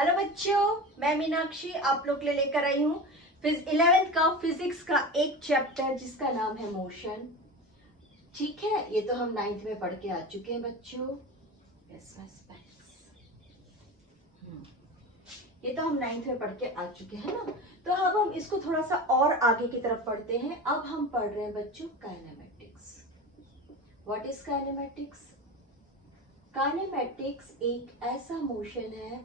Hello बच्चों, मैं मीनाक्षी आप लोग के लिए लेकर आई हूँ 11th का फिजिक्स का एक चैप्टर जिसका नाम है मोशन। ठीक है, ये तो हम 9th में पढ़ के आ चुके हैं बच्चों। बस बस बस ये तो हम 9th में पढ़ के आ चुके हैं ना। तो अब हम इसको थोड़ा सा और आगे की तरफ पढ़ते हैं। अब हम पढ़ रहे हैं बच्चों kinematics. What is kinematics? Kinematics एक ऐसा मोशन है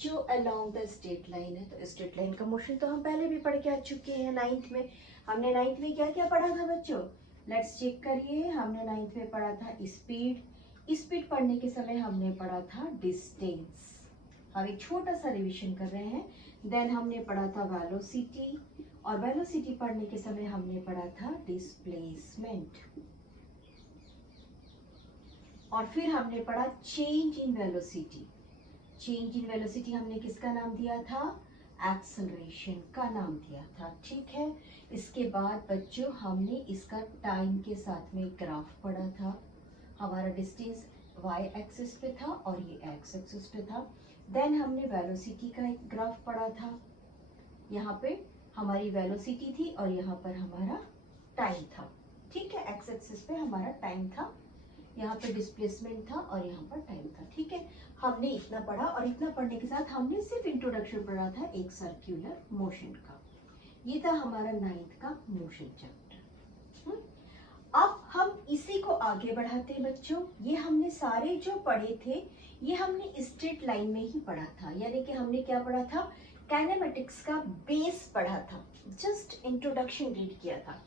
जो अलोंग द स्ट्रेट लाइन है। तो स्ट्रेट लाइन का मोशन तो हम पहले भी पढ़ के आ चुके हैं 9th में। हमने 9th में क्या क्या पढ़ा था बच्चों? लेट्स चेक करिए। हमने 9th में पढ़ा था स्पीड। स्पीड पढ़ने के समय हमने पढ़ा था डिस्टेंस। हम एक छोटा सा रिवीजन कर रहे हैं। देन हमने पढ़ा था वेलोसिटी, और वेलोसिटी पढ़ने के समय हमने पढ़ा था डिस्प्लेसमेंट। और फिर हमने पढ़ा change in velocity. Change in velocity हमने किसका नाम दिया था? एक्सेलरेशन का नाम दिया था। ठीक है, इसके बाद बच्चों हमने इसका टाइम के साथ में ग्राफ पढ़ा था। हमारा डिस्टेंस y एक्सिस पे था और ये x एक्सिस पे था। देन हमने वेलोसिटी का एक ग्राफ पढ़ा था। यहाँ पे हमारी वेलोसिटी थी और यहाँ पर हमारा टाइम था। ठीक है, x एक्सिस पे हमारा टाइम था, यहाँ पे डिस्प्लेसमेंट था और यहाँ पर टाइम था। ठीक है, हमने इतना पढ़ा, और इतना पढ़ने के साथ हमने सिर्फ इंट्रोडक्शन पढ़ा था एक सर्कुलर मोशन का। ये था हमारा 9th का मोशन चैप्टर। अब हम इसी को आगे बढ़ाते हैं बच्चों। ये हमने सारे जो पढ़े थे ये हमने स्ट्रेट लाइन में ही पढ़ा था। यानी कि हमने क्या पढ़ा था? काइनेमेटिक्स का बेस पढ़ा था, जस्ट इंट्रोडक्शन रीड किया था।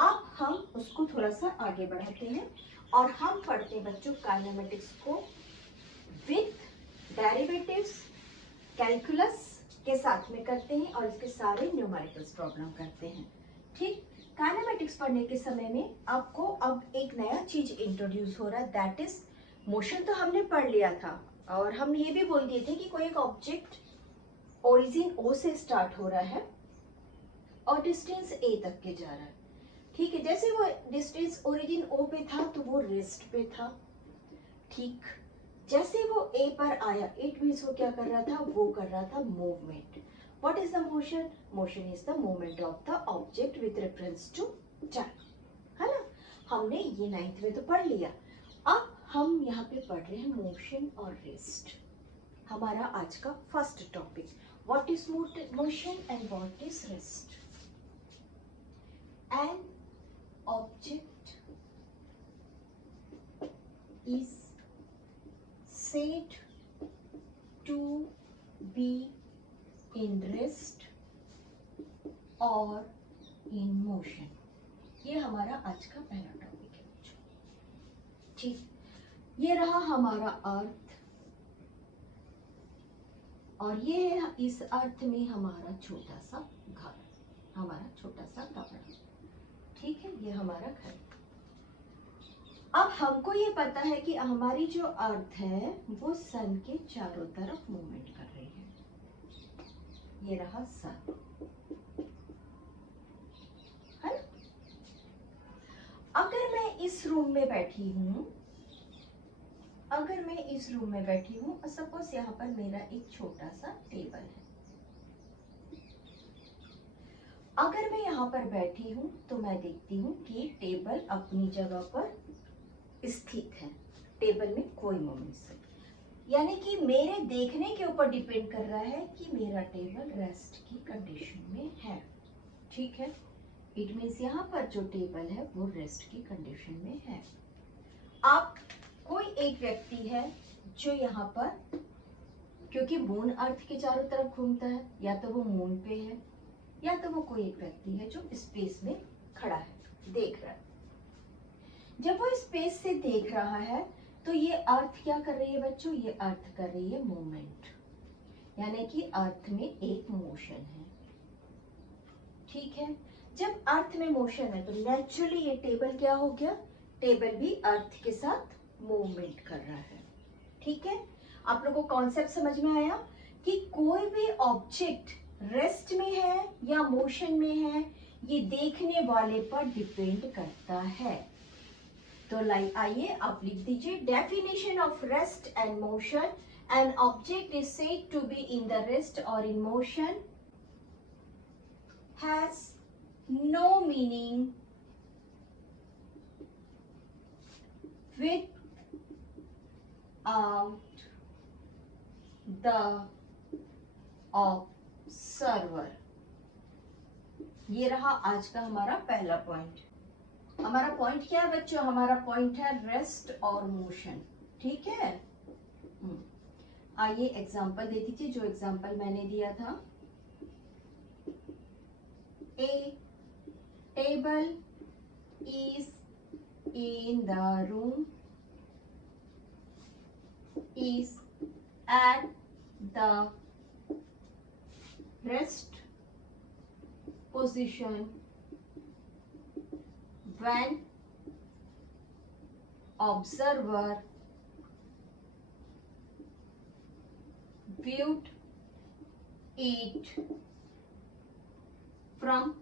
अब हम उसको थोड़ा सा आगे बढ़ाते हैं और हम पढ़ते हैं बच्चों काइनेमेटिक्स को विथ डेरिवेटिव्स, कैलकुलस के साथ में करते हैं और इसके सारे न्यूमेरिकल्स प्रॉब्लम करते हैं। ठीक, काइनेमेटिक्स पढ़ने के समय में आपको अब एक नया चीज इंट्रोड्यूस हो रहा है, दैट इज मोशन। तो हमने पढ़ लिया था और हम ये भी बोल दिए थे कि कोई एक ऑब्जेक्ट ओरिजिन O से स्टार्ट हो रहा है और डिस्टेंस A तक के जा रहा है। ठीक है, जैसे वो डिस्टेंस ओरिजिन O पे था तो वो रेस्ट पे था। ठीक, जैसे वो A पर आया, इट मीन्स वो क्या कर रहा था? वो कर रहा था movement. What is the motion? Motion is the movement of the object with reference to time, है ना। हमने ये 9th में तो पढ़ लिया। अब हम यहाँ पे पढ़ रहे हैं मोशन और रेस्ट। हमारा आज का first topic, what is motion and what is rest. An object is said to be in rest or in motion। ये हमारा आज का पहला टॉपिक है बच्चों। ठीक, ये रहा हमारा अर्थ, और ये है इस अर्थ में हमारा छोटा सा घर, हमारा छोटा सा कमरा। ठीक है, ये हमारा घर। अब हमको ये पता है कि हमारी जो अर्थ है वो सन के चारों तरफ मूवमेंट कर रही है। ये रहा सन, है ना। अगर मैं इस रूम में बैठी हूं, सपोज यहाँ पर मेरा एक छोटा सा टेबल है। अगर मैं यहाँ पर बैठी हूँ तो मैं देखती हूँ कि टेबल अपनी जगह पर स्थित है, टेबल में कोई मूवमेंट नहीं। यानी कि मेरे देखने के ऊपर डिपेंड कर रहा है कि मेरा टेबल रेस्ट की कंडीशन में है। ठीक है, इट मीन्स यहाँ पर जो टेबल है वो रेस्ट की कंडीशन में है। अब कोई एक व्यक्ति है जो यहाँ पर, क्योंकि मून अर्थ के चारों तरफ घूमता है, या तो वो मून पे है या तो वो कोई एक व्यक्ति है जो स्पेस में खड़ा है, देख रहा है। जब वो स्पेस से देख रहा है तो ये अर्थ क्या कर रही है बच्चों? ये अर्थ कर रही है मूवमेंट, यानी कि अर्थ में एक मोशन है। ठीक है, जब अर्थ में मोशन है तो नेचुरली ये टेबल क्या हो गया? टेबल भी अर्थ के साथ मूवमेंट कर रहा है। ठीक है, आप लोगों को कॉन्सेप्ट समझ में आया कि कोई भी ऑब्जेक्ट रेस्ट में है या मोशन में है, ये देखने वाले पर डिपेंड करता है। तो आइए आप लिख दीजिए definition of rest and motion An object is said to be in the rest or in motion has no meaning without the observer. ये रहा आज का हमारा पहला पॉइंट. हमारा पॉइंट क्या है बच्चों? हमारा पॉइंट है रेस्ट और मोशन. ठीक है. आइए एग्जांपल दे दीजिए, जो एग्जांपल मैंने दिया था. ए table is in the room, is at the rest position when observer viewed it from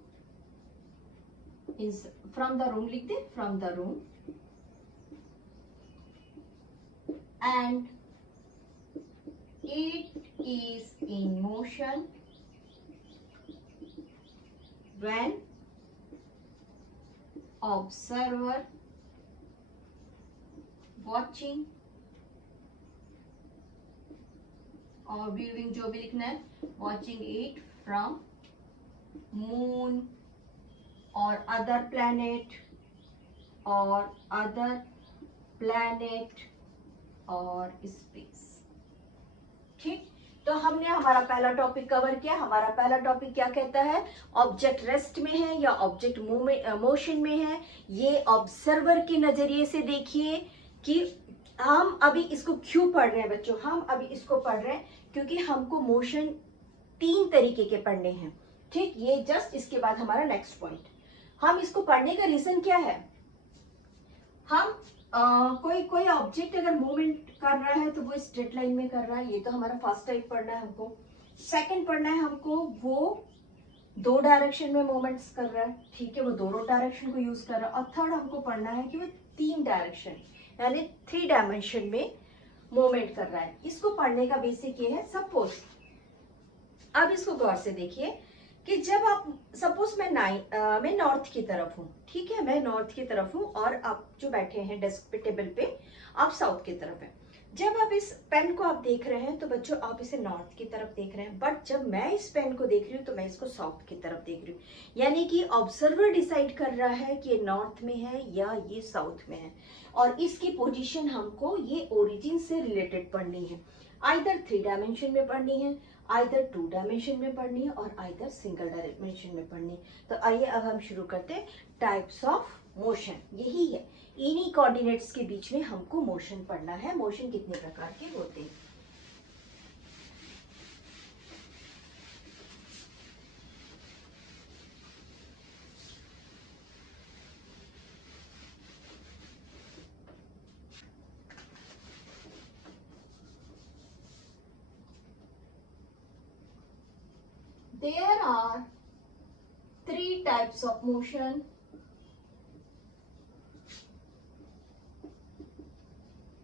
the room. लिख दे, from the room, and it is in motion when observer watching और viewing जो भी लिखना है, watching it from moon or other planet or space. ठीक. तो हमने हमारा पहला टॉपिक कवर किया. हमारा पहला टॉपिक क्या कहता है? ऑब्जेक्ट रेस्ट में है या ऑब्जेक्ट मोशन में है. ये ऑब्जर्वर के नजरिए से देखिए कि हम अभी इसको क्यों पढ़ रहे हैं बच्चों. हम अभी इसको पढ़ रहे हैं क्योंकि हमको मोशन 3 तरीके के पढ़ने हैं. ठीक. ये जस्ट इसके बाद हमारा नेक्स्ट पॉइंट. हम इसको पढ़ने का रीजन क्या है? हम कोई ऑब्जेक्ट अगर मूवमेंट कर रहा है तो वो स्ट्रेट लाइन में कर रहा है. ये तो हमारा फर्स्ट टाइप पढ़ना है हमको. सेकंड पढ़ना है हमको वो 2 डायरेक्शन में मूवमेंट्स कर रहा है. ठीक है, वो दोनों डायरेक्शन को यूज कर रहा है. और थर्ड हमको पढ़ना है कि वो 3 डायरेक्शन यानी 3 डायमेंशन में मूवमेंट कर रहा है. इसको पढ़ने का बेसिक ये है. सपोज अब इसको गौर से देखिए कि जब आप सपोज मैं नॉर्थ की तरफ हूँ. ठीक है, मैं नॉर्थ की तरफ हूँ और आप जो बैठे हैं डेस्क पे टेबल पे, आप साउथ की तरफ हैं. जब आप इस पेन को आप देख रहे हैं तो बच्चों आप इसे नॉर्थ की तरफ देख रहे हैं. बट जब मैं इस पेन को देख रही हूँ तो मैं इसको साउथ की तरफ देख रही हूँ. यानी कि ऑब्जर्वर डिसाइड कर रहा है कि ये नॉर्थ में है या ये साउथ में है. और इसकी पोजीशन हमको ये ओरिजिन से रिलेटेड पढ़नी है. आइदर 3 डायमेंशन में पढ़नी है, आइदर 2 डायमेंशन में पढ़नी है और आइदर सिंगल डायमेंशन में पढ़नी है. तो आइए अब हम शुरू करते हैं. टाइप्स ऑफ मोशन यही है. इन्हीं कोऑर्डिनेट्स के बीच में हमको मोशन पढ़ना है. मोशन कितने प्रकार के होते हैं? There are 3 types of motion.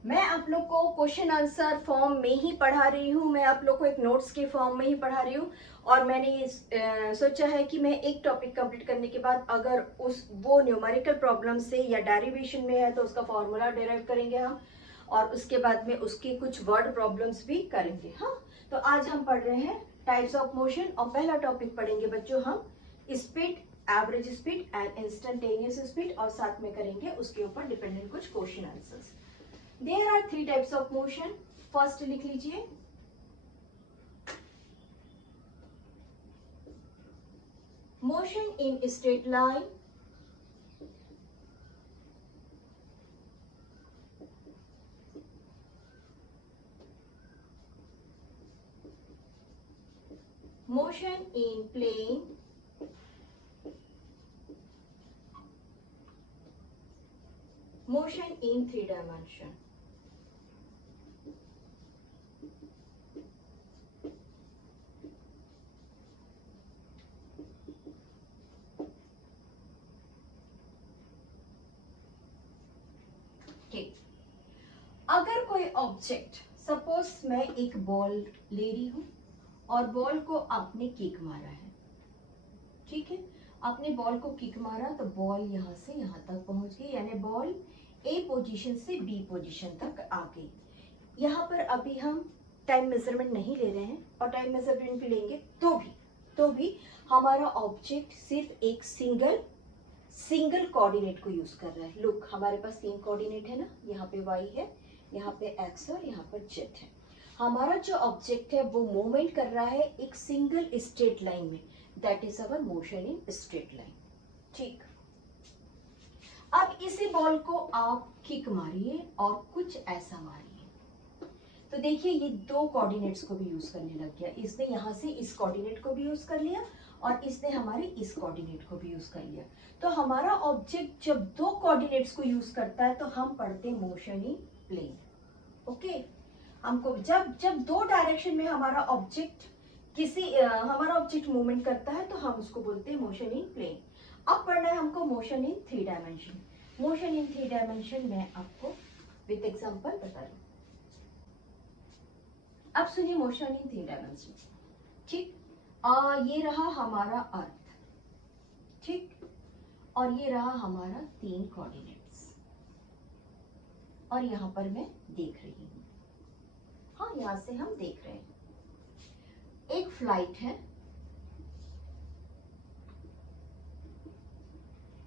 मैं आप लोग को क्वेश्चन आंसर फॉर्म में ही पढ़ा रही हूँ. मैं आप लोग को एक नोट्स के फॉर्म में ही पढ़ा रही हूँ. और मैंने ये सोचा है कि मैं एक टॉपिक कंप्लीट करने के बाद अगर वो न्यूमेरिकल प्रॉब्लम से या डेरिवेशन में है तो उसका फॉर्मूला डिराइव करेंगे हम. और उसके बाद में उसके कुछ वर्ड प्रॉब्लम्स भी करेंगे. हाँ, तो आज हम पढ़ रहे हैं टाइप्स ऑफ मोशन. और पहला टॉपिक पढ़ेंगे बच्चों हम speed, average speed and instantaneous speed. और साथ में करेंगे उसके ऊपर डिपेंडेंट कुछ question answers. There are 3 types of motion. First लिख लीजिए. Motion in straight line. Motion in plane. Motion in 3 dimension. अगर कोई ऑब्जेक्ट सपोज मैं एक बॉल ले रही हूं और बॉल को आपने किक मारा है, ठीक है, आपने बॉल को किक मारा तो बॉल यहां से यहां तक पहुंच गई, यानी बॉल ए पोजीशन से बी पोजीशन तक आ गई। यहाँ पर अभी हम टाइम मेजरमेंट नहीं ले रहे हैं, और टाइम मेजरमेंट भी लेंगे तो भी हमारा ऑब्जेक्ट सिर्फ एक सिंगल कोऑर्डिनेट को यूज कर रहा है। लुक, हमारे पास 3 कोऑर्डिनेट है ना, यहाँ पे y है, यहाँ पे x और यहाँ पर z है। हमारा जो ऑब्जेक्ट है वो मूवमेंट कर रहा है एक सिंगल स्ट्रेट लाइन में, that is our motion in straight line. ठीक, अब इसी बॉल को आप किक मारिए और कुछ ऐसा मारिए, तो देखिए ये 2 कोऑर्डिनेट्स को भी यूज करने लग गया। इसने यहाँ से इस कोऑर्डिनेट को भी यूज कर लिया और इसने हमारे इस कोऑर्डिनेट को भी यूज कर लिया। तो हमारा ऑब्जेक्ट जब 2 कोऑर्डिनेट्स को यूज करता है तो हम पढ़ते हैं मोशन इन प्लेन। ओके, हमको जब 2 डायरेक्शन में हमारा ऑब्जेक्ट हमारा ऑब्जेक्ट मूवमेंट करता है तो हम उसको बोलते हैं मोशन इन प्लेन। अब पढ़ना है हमको motion in 3 dimension. Motion in 3 dimension मैं आपको विद एग्जांपल बता रही हूँ। अब सुनिए मोशन इन 3 डायमेंशन। ठीक, ये रहा हमारा अर्थ, ठीक, और ये रहा हमारा 3 कोऑर्डिनेट्स, और यहां पर मैं देख रही हूं, हाँ यहां से हम देख रहे हैं एक फ्लाइट है,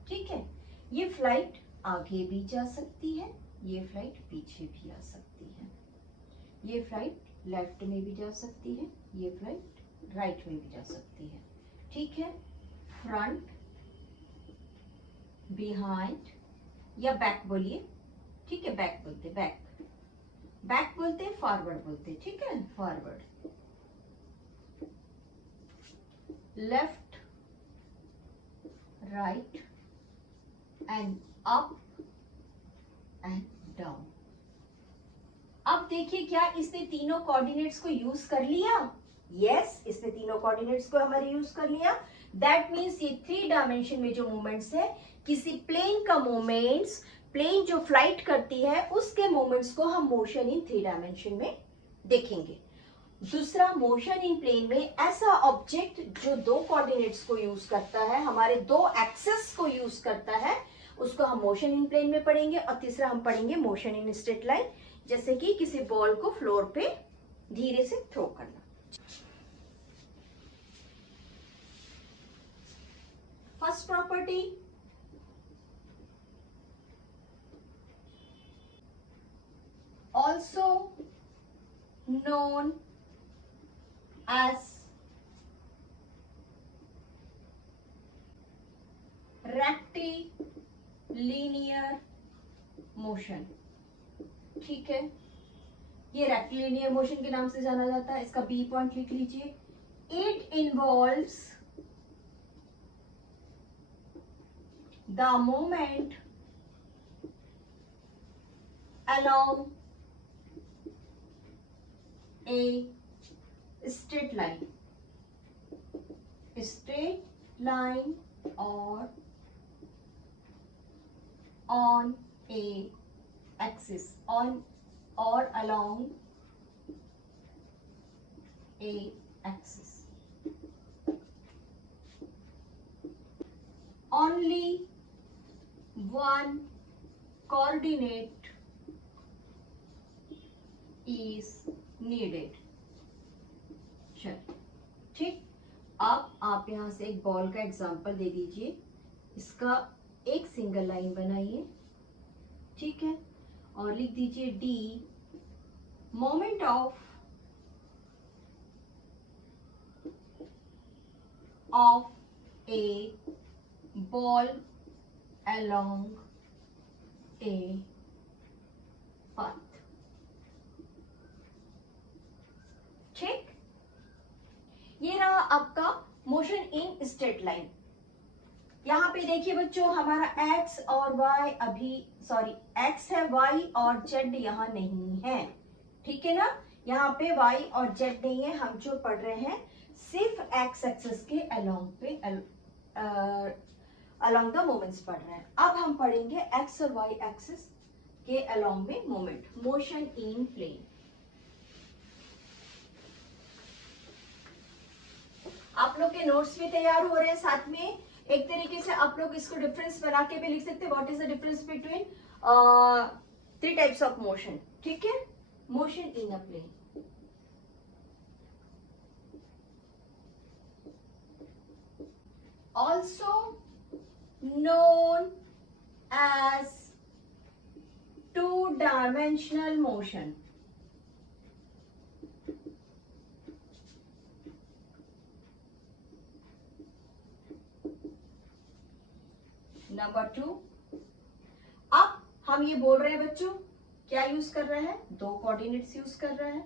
ठीक है, ये फ्लाइट आगे भी जा सकती है, ये फ्लाइट पीछे भी आ सकती है, ये फ्लाइट लेफ्ट में भी जा सकती है, ये फ्लाइट राइट में भी जा सकती है, ठीक है, फ्रंट, बिहाइंड या बैक बोलिए, ठीक है, बैक बोलते, बैक बोलते, फॉरवर्ड बोलते, ठीक है, forward, left, right and up and down. अब देखिए क्या इसने तीनों कोऑर्डिनेट्स को यूज कर लिया? यस, इसने तीनों कोऑर्डिनेट्स को हमारे यूज कर लिया। दैट मीन्स ये 3 डायमेंशन में जो मूवमेंट्स है, किसी प्लेन का मूवमेंट्स, प्लेन जो फ्लाइट करती है उसके मूवमेंट्स को हम मोशन इन 3 डायमेंशन में देखेंगे। दूसरा, मोशन इन प्लेन में ऐसा ऑब्जेक्ट जो 2 कोऑर्डिनेट्स को यूज करता है, हमारे 2 एक्सेस को यूज करता है, उसको हम मोशन इन प्लेन में पढ़ेंगे। और तीसरा हम पढ़ेंगे मोशन इन स्ट्रेट लाइन, जैसे कि किसी बॉल को फ्लोर पे धीरे से थ्रो करना। First property, also known as rectilinear motion, ठीक है, ये रेक्टिलिनियर मोशन के नाम से जाना जाता है। इसका बी पॉइंट लिख लीजिए। It involves the moment along a straight line or on a axis, on or along a axis. Only one coordinate is needed. चलो ठीक, अब आप यहां से एक बॉल का एग्जांपल दे दीजिए, इसका एक सिंगल लाइन बनाइए, ठीक है, और लिख दीजिए D, moment of A ball along a path। ठीक, ये रहा आपका मोशन इन स्ट्रेट लाइन। यहाँ पे देखिए बच्चों, हमारा x और y x है, y और z यहाँ नहीं है, ठीक है ना, यहाँ पे y और z नहीं है। हम जो पढ़ रहे हैं सिर्फ x एक्सिस के अलोंग द मोमेंट्स पढ़ रहे हैं। अब हम पढ़ेंगे x और y एक्सिस के अलोंग में मोमेंट, मोशन इन प्लेन। लोग के नोट्स भी तैयार हो रहे हैं साथ में। एक तरीके से आप लोग इसको डिफरेंस बना के भी लिख सकते हैं, what is the difference between 3 types of motion. ठीक है, motion in a plane. Also known as two-dimensional motion. Number 2, अब हम ये बोल रहे हैं बच्चों, क्या यूज कर रहा है, 2 कोऑर्डिनेट्स यूज कर रहा है,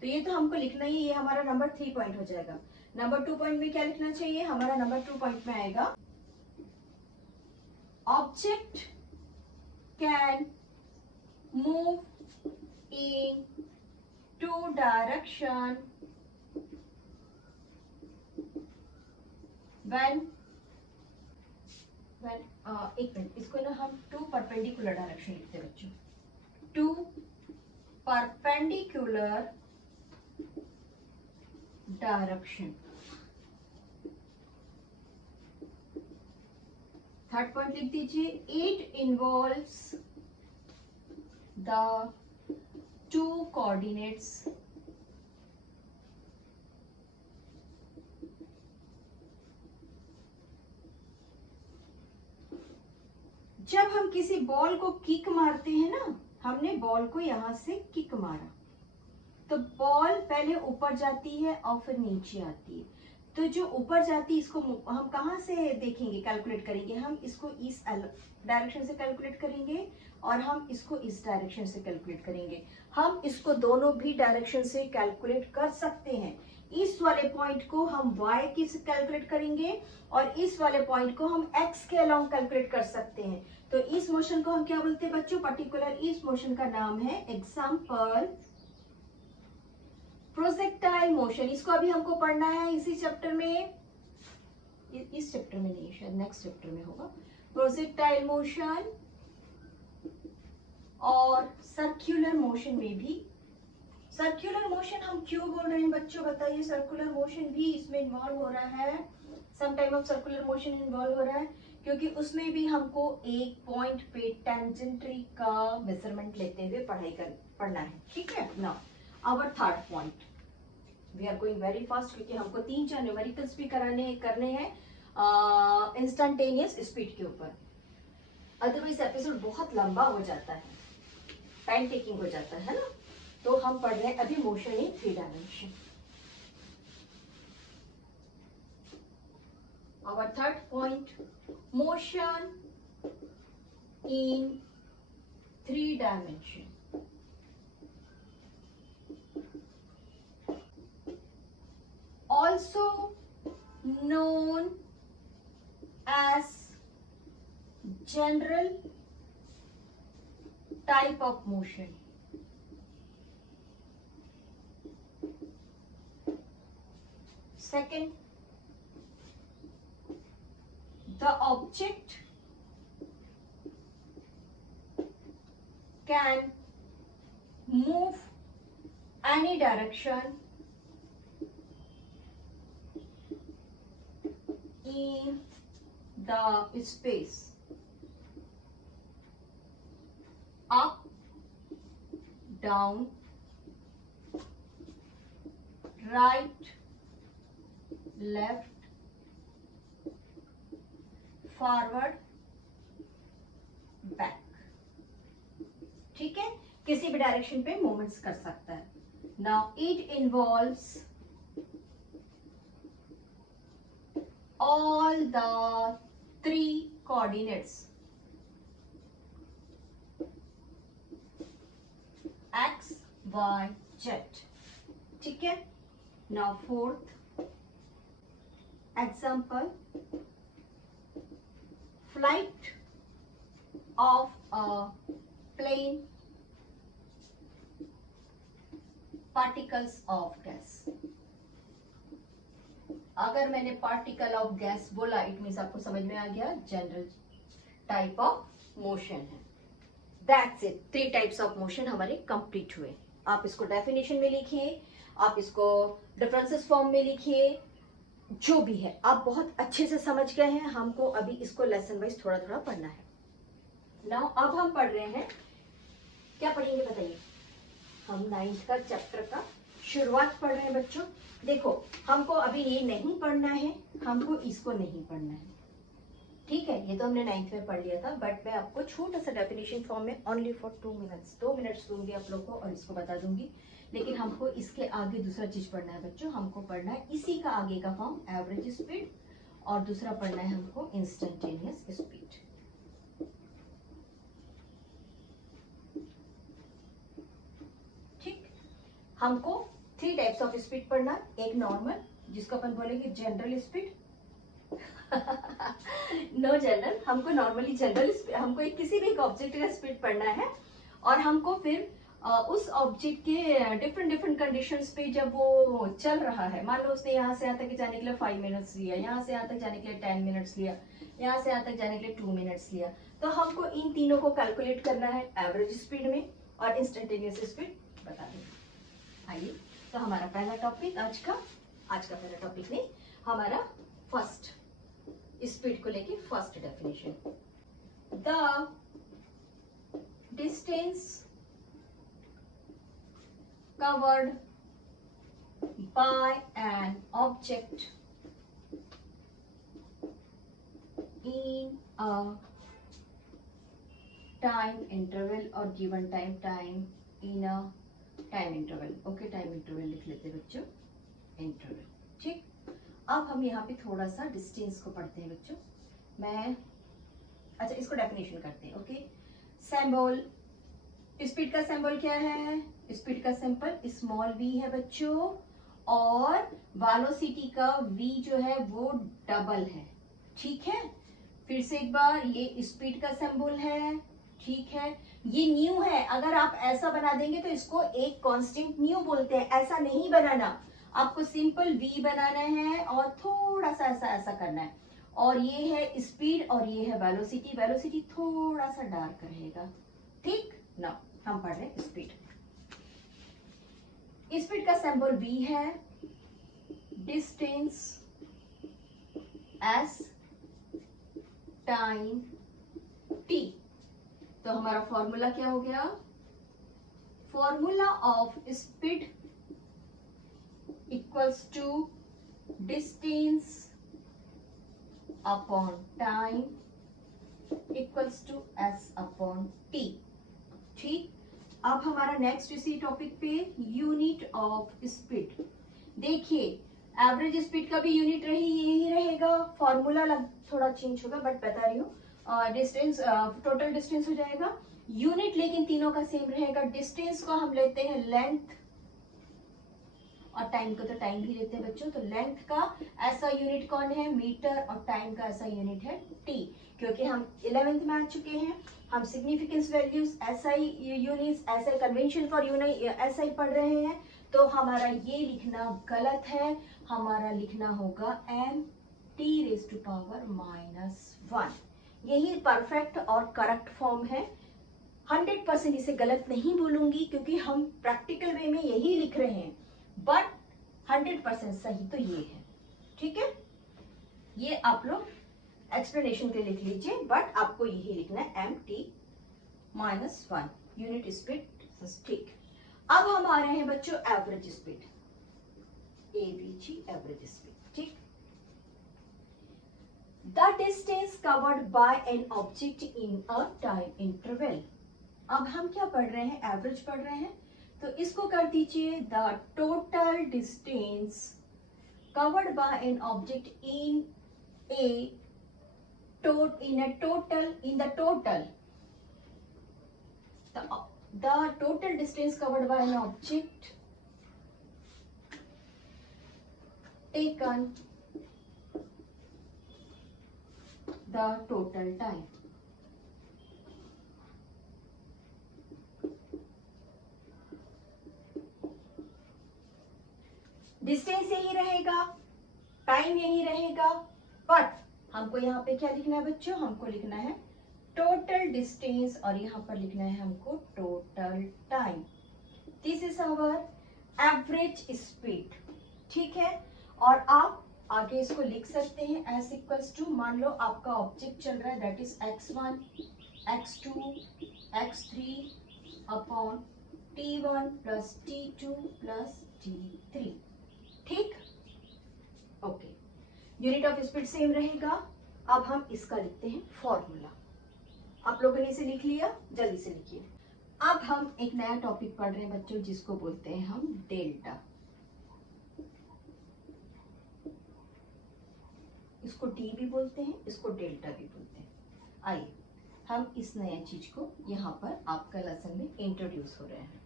तो ये तो हमको लिखना ही, ये हमारा नंबर 3 पॉइंट हो जाएगा। नंबर 2 पॉइंट में क्या लिखना चाहिए, हमारा नंबर 2 पॉइंट में आएगा object can move in 2 direction when एक मिनट, इसको ना हम 2 परपेंडिकुलर डायरेक्शन लिखते हैं बच्चों, 2 परपेंडिकुलर डायरेक्शन। थर्ड पॉइंट लिख दीजिए, इट इन्वॉल्व्स द 2 कोऑर्डिनेट्स जब हम किसी बॉल को किक मारते हैं ना, हमने बॉल को यहां से किक मारा, तो बॉल पहले ऊपर जाती है और फिर नीचे आती है। तो जो ऊपर जाती है इसको हम कहां से देखेंगे, कैलकुलेट करेंगे, हम इसको इस डायरेक्शन से कैलकुलेट करेंगे और हम इसको इस डायरेक्शन से कैलकुलेट करेंगे। हम इसको दोनों भी डायरेक्शन से कैलकुलेट कर सकते हैं। इस वाले पॉइंट को हम y की से कैलकुलेट करेंगे और इस वाले पॉइंट को हम x के अलोंग कैलकुलेट कर सकते हैं। तो इस मोशन को हम क्या बोलते हैं बच्चों, पर्टिकुलर इस मोशन का नाम है एग्जाम्पल प्रोजेक्टाइल मोशन। इसको अभी हमको पढ़ना है इसी चैप्टर में, इस चैप्टर में नहीं, शायद नेक्स्ट चैप्टर में होगा, प्रोजेक्टाइल मोशन और सर्कुलर मोशन में भी। सर्कुलर मोशन हम क्यों बोल रहे हैं बच्चों, बताइए, सर्कुलर मोशन भी इसमें इन्वॉल्व हो रहा है, some type of circular motion involve हो रहा है, क्योंकि उसमें भी हमको एक पॉइंट पे टेंजेंट्री का मेजरमेंट लेते हुए पढ़ना है। ठीक है ना। Our third point, we are going very fast, क्योंकि हमको 3-4 न्यूमेरिकल्स भी करने हैं इंस्टेंटेनियस स्पीड के ऊपर, अदरवाइज एपिसोड बहुत लंबा हो जाता है, टाइम टेकिंग हो जाता है ना। तो हम पढ़ रहे हैं अभी motion in 3 dimension. Our third point, motion in 3 dimension. Also known as general type of motion. Second, the object can move any direction in the space, up, down, right, left, forward, back. ठीक है, किसी भी direction पे movements कर सकता है। Now it involves all the 3 coordinates x, y, z। ठीक है। Now fourth example, flight of a plane, particles of gas। अगर मैंने पार्टिकल ऑफ गैस बोला, इट मीन्स आपको समझ में आ गया जनरल टाइप ऑफ मोशन है। That's it, 3 types of motion हमारे कंप्लीट हुए। आप इसको डेफिनेशन में लिखिए, आप इसको डिफरेंसेस फॉर्म में लिखिए, जो भी है आप बहुत अच्छे से समझ गए हैं। हमको अभी इसको लेसन वाइज थोड़ा थोड़ा पढ़ना है। नाउ अब हम पढ़ रहे हैं, क्या पढ़ेंगे बताइए? हम 9th का चैप्टर का शुरुआत पढ़ रहे हैं बच्चों। देखो हमको अभी ये नहीं पढ़ना है, हमको इसको नहीं पढ़ना है, ठीक है? ये तो हमने 9th में पढ़ लिया था, बट मैं आपको छोटा सा डेफिनेशन फॉर्म में ओनली फॉर 2 मिनट्स 2 मिनट्स दूंगी आप लोग को और इसको बता दूंगी। लेकिन हमको इसके आगे दूसरा चीज पढ़ना है बच्चों। हमको पढ़ना है इसी का आगे का फॉर्म एवरेज स्पीड, और दूसरा पढ़ना है हमको इंस्टेंटेनियस स्पीड। ठीक, हमको 3 टाइप्स ऑफ स्पीड पढ़ना। एक नॉर्मल, जिसको अपन बोलेंगे जनरल स्पीड। नो जनरल, हमको नॉर्मली जनरल, हमको एक किसी भी एक ऑब्जेक्ट का स्पीड पढ़ना है, और हमको फिर उस ऑब्जेक्ट के डिफरेंट डिफरेंट कंडीशंस पे जब वो चल रहा है, मान लो उसने यहाँ से यहाँ तक जाने के लिए 5 मिनट्स लिया, यहाँ से यहाँ तक जाने के लिए 10 मिनट्स लिया, यहाँ से यहाँ तक जाने के लिए 2 मिनट्स लिया, तो हमको इन तीनों को कैलकुलेट करना है एवरेज स्पीड में और इंस्टेंटेनियस स्पीड बता देंगे। आइए, तो हमारा पहला टॉपिक आज का पहला टॉपिक नहीं, हमारा फर्स्ट स्पीड को लेके first definition. The distance covered by an object in a time interval or given time in a time interval। Okay, time interval लिख लेते हैं बच्चों, इंटरवल। ठीक, अब हम यहाँ पे थोड़ा सा डिस्टेंस को पढ़ते हैं बच्चों। अच्छा, इसको डेफिनेशन करते हैं। ओके, सिंबल, स्पीड का सिंबल क्या है? स्पीड का सिंबल स्मॉल v है बच्चों, और वेलोसिटी का v जो है वो डबल है। ठीक है, फिर से एक बार, ये स्पीड का सिंबल है, ठीक है, ये न्यू है। अगर आप ऐसा बना देंगे तो इसको एक कांस्टेंट न्यू बोलते हैं। ऐसा नहीं बनाना, आपको सिंपल v बनाना है और थोड़ा सा ऐसा ऐसा करना है। और ये है स्पीड और ये है वेलोसिटी। वेलोसिटी थोड़ा सा डार्क रहेगा। ठीक ना, हम पढ़ रहे हैं स्पीड। स्पीड का सिंबल v है, डिस्टेंस s, टाइम t। तो हमारा फॉर्मूला क्या हो गया? Formula of speed equals to distance upon time equals to s upon t। ठीक, अब हमारा नेक्स्ट इसी टॉपिक पे यूनिट ऑफ स्पीड। देखिए, एवरेज स्पीड का भी यूनिट यही रहेगा, फॉर्मूला थोड़ा चेंज होगा, बट बता रही हूँ। डिस्टेंस, टोटल डिस्टेंस हो जाएगा, यूनिट लेकिन तीनों का सेम रहेगा। डिस्टेंस को हम लेते हैं लेंथ, और टाइम को तो टाइम भी लेते हैं बच्चों। तो लेंथ का ऐसा यूनिट कौन है? मीटर, और टाइम का ऐसा यूनिट है टी। क्योंकि हम 11th में आ चुके हैं, हम significance values, SI units, SI convention for SI पढ़ रहे हैं, तो हमारा ये लिखना गलत है। हमारा लिखना होगा m t raise to power -1। यही परफेक्ट और करेक्ट फॉर्म है। 100% इसे गलत नहीं बोलूंगी, क्योंकि हम प्रैक्टिकल वे में यही लिख रहे हैं, बट 100% सही तो ये है। ठीक है, ये आप लोग एक्सप्लेनेशन के लिए लिख लीजिए, बट आपको यही लिखना है -1 यूनिट स्पीड। ठीक, अब हम आ रहे हैं बच्चों average speed, AVG average speed. ठीक, the distance covered by an object in a time interval. अब हम क्या पढ़ रहे हैं? एवरेज पढ़ रहे हैं, तो इसको कर दीजिए the total distance covered by an object in the total distance covered by an object taken the total time। Distance यही रहेगा, टाइम यही रहेगा, बट हमको यहाँ पे क्या लिखना है बच्चों? हमको लिखना है टोटल डिस्टेंस, और यहाँ पर लिखना है हमको total time. This is our average speed. ठीक है, और आप आगे इसको लिख सकते हैं एस इक्वल्स टू, मान लो आपका ऑब्जेक्ट चल रहा है that is x1 x2 x3 upon t1 plus t2 plus t3। ठीक, okay, unit of speed same रहेगा। अब हम इसका लिखते हैं फॉर्मूला। आप लोगों ने इसे लिख लिया, जल्दी से लिखिए। अब हम एक नया टॉपिक पढ़ रहे हैं बच्चों, जिसको बोलते हैं हम डेल्टा। इसको टी भी बोलते हैं, इसको डेल्टा भी बोलते हैं। आइए हम इस नया चीज को यहाँ पर आपका लेसन में इंट्रोड्यूस हो रहे हैं।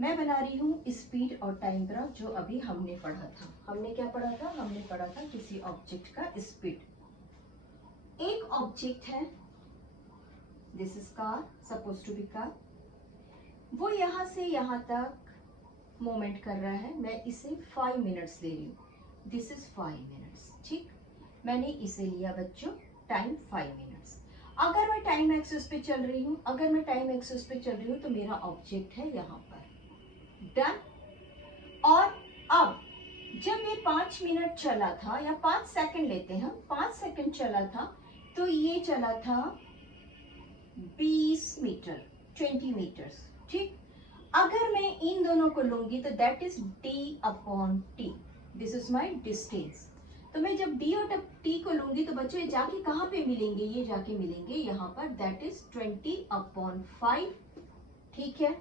मैं बना रही हूँ स्पीड और टाइम ग्राफ, जो अभी हमने पढ़ा था। हमने क्या पढ़ा था? हमने पढ़ा था किसी ऑब्जेक्ट का स्पीड। एक ऑब्जेक्ट है, this is car, suppose to be car. वो यहां से यहां तक मूवमेंट कर रहा है। मैं इसे 5 मिनट्स ले रही हूँ, दिस इज 5 मिनट्स। ठीक, मैंने इसे लिया बच्चों टाइम 5 मिनट्स। अगर मैं टाइम एक्सिस पे चल रही हूँ, अगर मैं टाइम एक्सिस पे चल रही हूँ तो मेरा ऑब्जेक्ट है यहाँ पर, डन। और अब जब ये 5 मिनट चला था, या 5 सेकंड लेते हैं, 5 सेकंड चला था, तो ये चला था 20 मीटर, 20 मीटर्स। ठीक, अगर मैं इन दोनों को लूंगी तो that is d upon T, this is my distance. तो मैं जब d और t को लूंगी तो बच्चों ये जाके कहाँ पे मिलेंगे? ये जाके मिलेंगे यहाँ पर, दैट इज 20 अपॉन 5। ठीक है,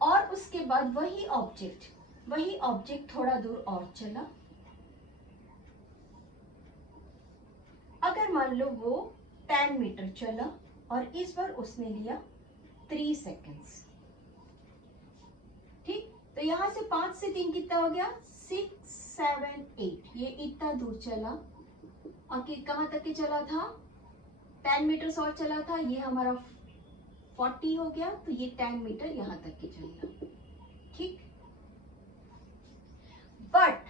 और उसके बाद वही ऑब्जेक्ट थोड़ा दूर और चला। अगर मान लो वो 10 मीटर चला और इस बार उसने लिया 3 सेकेंड्स। ठीक, तो यहां से 5 से 3 कितना हो गया? 6 7 8। ये इतना दूर चला और कहां तक के चला था? 10 मीटर और चला था। ये हमारा 40 हो गया, तो ये 10 मीटर यहां तक के चल गया। ठीक, बट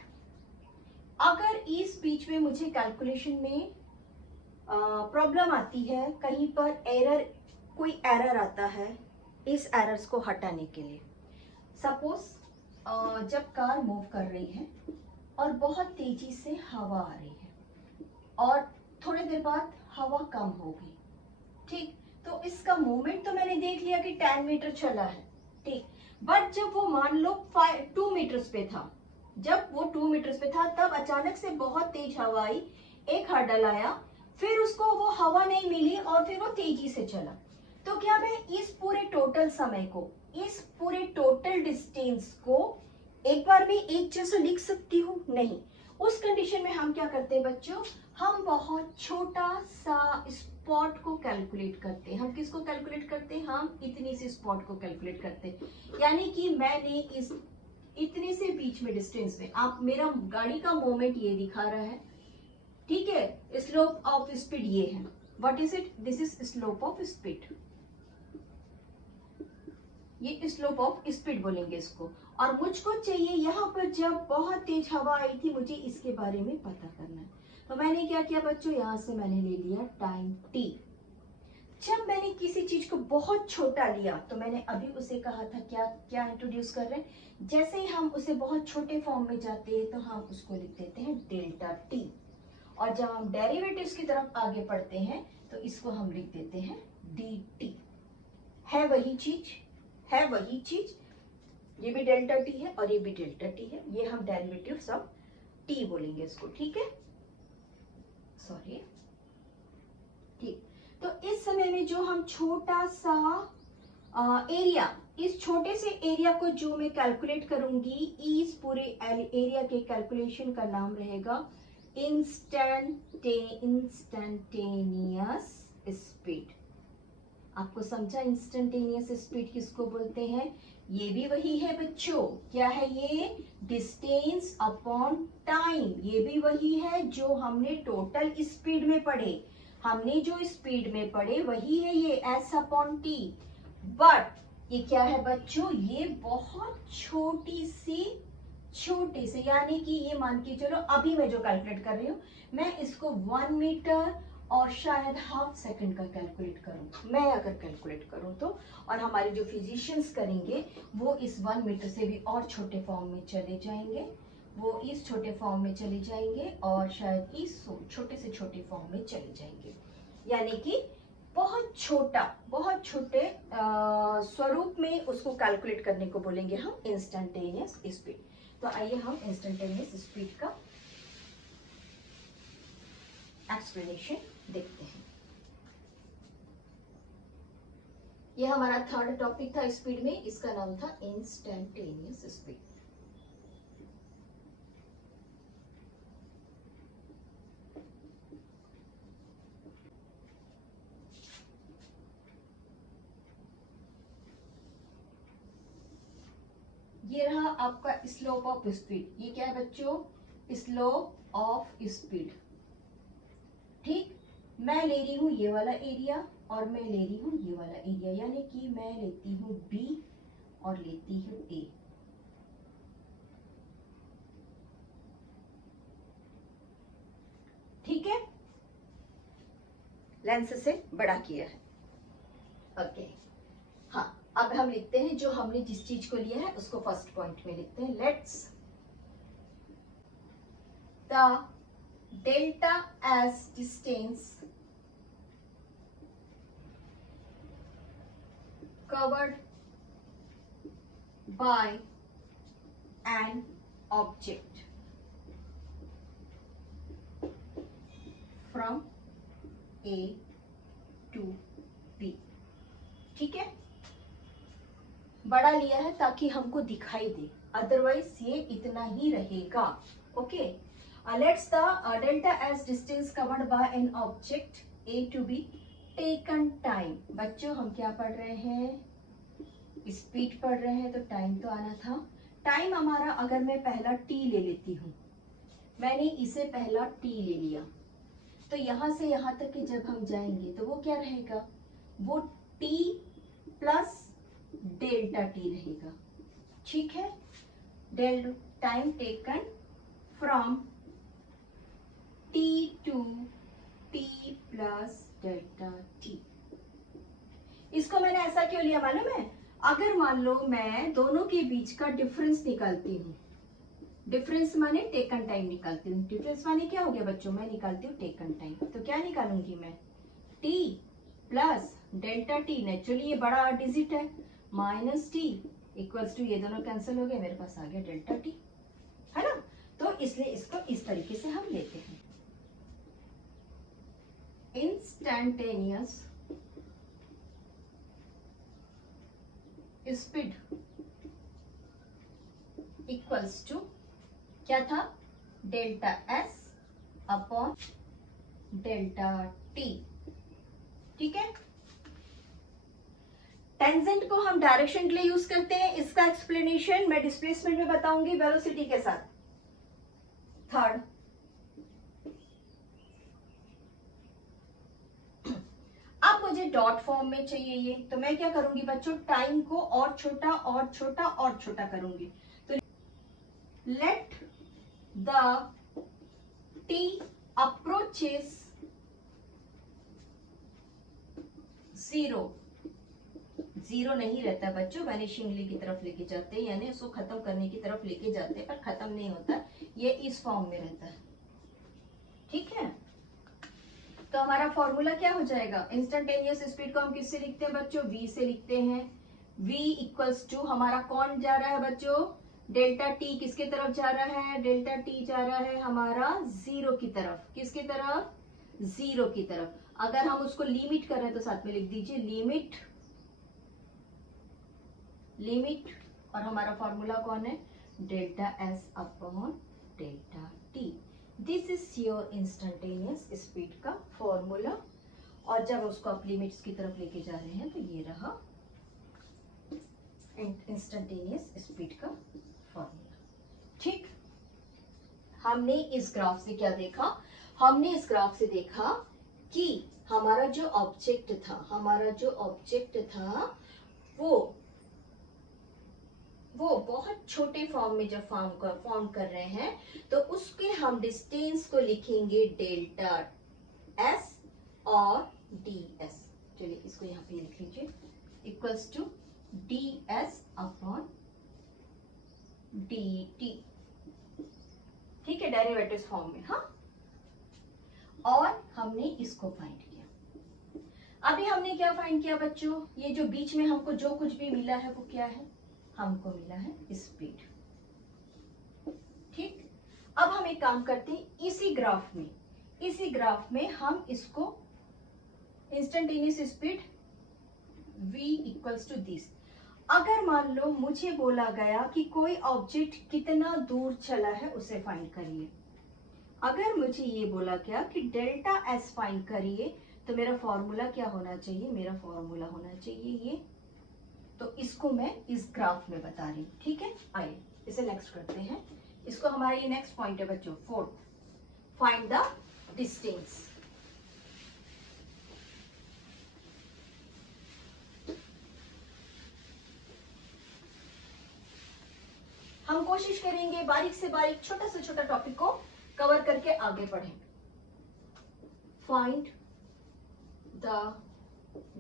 अगर इस बीच में मुझे कैलकुलेशन में प्रॉब्लम आती है, कहीं पर एरर, कोई एरर आता है, इस एरर्स को हटाने के लिए, सपोज जब कार मूव कर रही है और बहुत तेजी से हवा आ रही है और थोड़ी देर बाद हवा कम होगी। ठीक, तो इसका मूवमेंट तो मैंने देख लिया कि 10 मीटर चला है। ठीक, बट जब वो मान लो 2 मीटर्स पे था, जब वो 2 मीटर्स पे था, तब अचानक से बहुत तेज हवा आई, एक हर्डल आया, फिर उसको वो हवा नहीं मिली और फिर वो तेजी से चला। तो क्या मैं इस पूरे टोटल समय को, इस पूरे टोटल डिस्टेंस को एक बार में एक जैसा लिख सकती हूँ? नहीं। उस कंडीशन में हम क्या करते हैं बच्चों? हम बहुत छोटा सा स्पॉट को कैलकुलेट करते हैं। हम किसको कैलकुलेट करते हैं? हम इतनी सी स्पॉट को कैलकुलेट करते हैं। यानी कि मैंने इस इतने से बीच में डिस्टेंस में, आप, मेरा गाड़ी का मोमेंट ये दिखा रहा है, ठीक है, स्लोप ऑफ स्पीड ये है। What is it? This is slope of speed. ये स्लोप ऑफ स्पीड बोलेंगे इसको। और मुझको चाहिए यहाँ पर जब बहुत तेज हवा आई थी, मुझे इसके बारे में पता करना है। तो मैंने क्या किया बच्चों? यहाँ से मैंने ले लिया टाइम t। जब मैंने किसी चीज को बहुत छोटा लिया, तो मैंने अभी उसे कहा था क्या क्या इंट्रोड्यूस कर रहे हैं। जैसे ही हम उसे बहुत छोटे फॉर्म में जाते हैं तो हम उसको लिख देते हैं डेल्टा t। और जब हम डेरिवेटिव्स की तरफ आगे बढ़ते हैं तो इसको हम लिख देते हैं dt। है वही चीज, है वही चीज। ये भी डेल्टा t है और ये भी डेल्टा t है। ये हम डेरिवेटिव्स ऑफ t बोलेंगे इसको। ठीक है, सॉरी। ठीक, तो इस समय में जो हम छोटा सा एरिया, इस छोटे से एरिया को जो मैं कैलकुलेट करूंगी, इस पूरे एरिया के कैलकुलेशन का नाम रहेगा इंस्टैंटेनियस स्पीड। आपको समझा इंस्टैंटेनियस स्पीड किसको बोलते हैं? ये भी वही है बच्चों। क्या है ये? Distance upon time. ये भी वही है जो हमने टोटल स्पीड में पढ़े। हमने जो स्पीड में पढ़े वही है ये, एस अपॉन टी। बट ये क्या है बच्चों? ये बहुत छोटी सी, छोटे से, यानी कि ये मान के चलो अभी मैं जो कैलकुलेट कर रही हूँ, मैं इसको 1 मीटर और शायद हाफ सेकंड का कैलकुलेट करूं, मैं अगर कैलकुलेट करूं तो। और हमारे जो फिजिशियंस करेंगे वो इस 1 मीटर से भी और छोटे फॉर्म में चले जाएंगे। वो इस छोटे फॉर्म में चले जाएंगे और शायद इस छोटे से छोटे फॉर्म में चले जाएंगे, यानी कि बहुत छोटे स्वरूप में उसको कैलकुलेट करने को बोलेंगे हम इंस्टेंटेनियस स्पीड। तो आइए हम इंस्टेंटेनियस स्पीड का एक्सप्लेनेशन देखते हैं। ये हमारा थर्ड टॉपिक था स्पीड में, इसका नाम था इंस्टेंटेनियस स्पीड। ये रहा आपका स्लोप ऑफ स्पीड। ये क्या है बच्चों? Slope of speed. ठीक, मैं ले रही हूं ये वाला एरिया और मैं ले रही हूं ये वाला एरिया, यानी कि मैं लेती हूं B और लेती हूं A। ठीक है, लेंस से बड़ा किया है। ओके, हाँ, अब हम लिखते हैं जो हमने जिस चीज को लिया है उसको फर्स्ट पॉइंट में लिखते हैं। Let's the delta S distance covered by an object from A to B। ठीक है, बड़ा लिया है ताकि हमको दिखाई दे, अदरवाइज ये इतना ही रहेगा। Okay, let's the delta S distance covered by an object A to B taken time. बच्चों हम क्या पढ़ रहे हैं? स्पीड पढ़ रहे हैं, तो टाइम तो आना था। टाइम हमारा, अगर मैं पहला t ले लेती हूँ, मैंने इसे पहला t ले लिया, तो यहां से यहां तक कि जब हम जाएंगे तो वो क्या रहेगा? वो t प्लस डेल्टा t रहेगा। ठीक है, time taken from t to t plus delta t। इसको मैंने ऐसा क्यों लिया मालूम है? अगर मान लो मैं दोनों के बीच का डिफरेंस निकालती हूँ, डिफरेंस माने टेकन टाइम निकालती हूँ। डिफरेंस माने क्या हो गया बच्चों? मैं निकालती हूँ टेकन टाइम। तो क्या निकालूंगी मैं? t plus delta t, naturally ये बड़ा डिजिट है, माइनस t इक्वल्स टू, ये दोनों कैंसिल हो गए, मेरे पास आ गया डेल्टा t, है ना? तो इसलिए इसको इस तरीके से हम लेते हैं। इंस्टेंटेनियस स्पीड इक्वल्स टू क्या था? Delta S upon delta T. ठीक है, टेंजेंट को हम डायरेक्शन के लिए यूज करते हैं। इसका एक्सप्लेनेशन मैं डिस्प्लेसमेंट में बताऊंगी वेलोसिटी के साथ। थर्ड, अब मुझे डॉट फॉर्म में चाहिए ये, तो मैं क्या करूंगी बच्चों? टाइम को और छोटा और छोटा और छोटा करूंगी। तो लेट द t अप्रोचेस 0, 0 नहीं रहता बच्चों, वैनिशिंग की तरफ लेके जाते हैं, यानी उसको खत्म करने की तरफ लेके जाते हैं, पर खत्म नहीं होता, ये इस फॉर्म में रहता है। ठीक है, तो हमारा फॉर्मूला क्या हो जाएगा? इंस्टेंटेनियस स्पीड को हम किससे लिखते हैं बच्चों? v से लिखते हैं। v इक्वल्स टू, हमारा कौन जा रहा है बच्चों? डेल्टा t किसके तरफ जा रहा है? डेल्टा t जा रहा है हमारा 0 की तरफ। किसकी तरफ? 0 की तरफ। अगर हम उसको लिमिट कर रहे हैं तो साथ में लिख दीजिए लिमिट, लिमिट, और हमारा फॉर्मूला कौन है? Delta s upon delta t। This is your instantaneous speed का फॉर्मूला। और जब उसको आप लिमिट्स की तरफ लेके जा रहे हैं तो ये रहा इंस्टेंटेनियस स्पीड का फॉर्मूला। ठीक, हमने इस ग्राफ से क्या देखा? हमने इस ग्राफ से देखा कि हमारा जो ऑब्जेक्ट था, वो बहुत छोटे फॉर्म में जब फॉर्म कर रहे हैं, तो उसके हम डिस्टेंस को लिखेंगे डेल्टा एस और डी एस। चलिए इसको यहाँ पे लिख लीजिए, equals to D S upon D T. Derivative form में, हाँ। और हमने इसको फाइंड किया। अभी हमने क्या फाइंड किया बच्चों, ये जो बीच में हमको जो कुछ भी मिला है वो क्या है, हमको मिला है स्पीड। ठीक, अब हम एक काम करते हैं, इसी ग्राफ में हम इसको instantaneous speed v equals to this. अगर मान लो मुझे बोला गया कि कोई ऑब्जेक्ट कितना दूर चला है उसे फाइंड करिए, अगर मुझे ये बोला गया कि डेल्टा एस फाइंड करिए, तो मेरा फॉर्मूला क्या होना चाहिए, मेरा फॉर्मूला होना चाहिए ये। तो इसको मैं इस ग्राफ में बता रही हूँ, ठीक है। आइए इसे नेक्स्ट करते हैं। इसको हमारा ये नेक्स्ट पॉइंट है बच्चों, फोर्थ, फाइंड द डिस्टेंस। हम कोशिश करेंगे बारीक से बारीक छोटा से छोटा टॉपिक को कवर करके आगे बढ़ें। Find the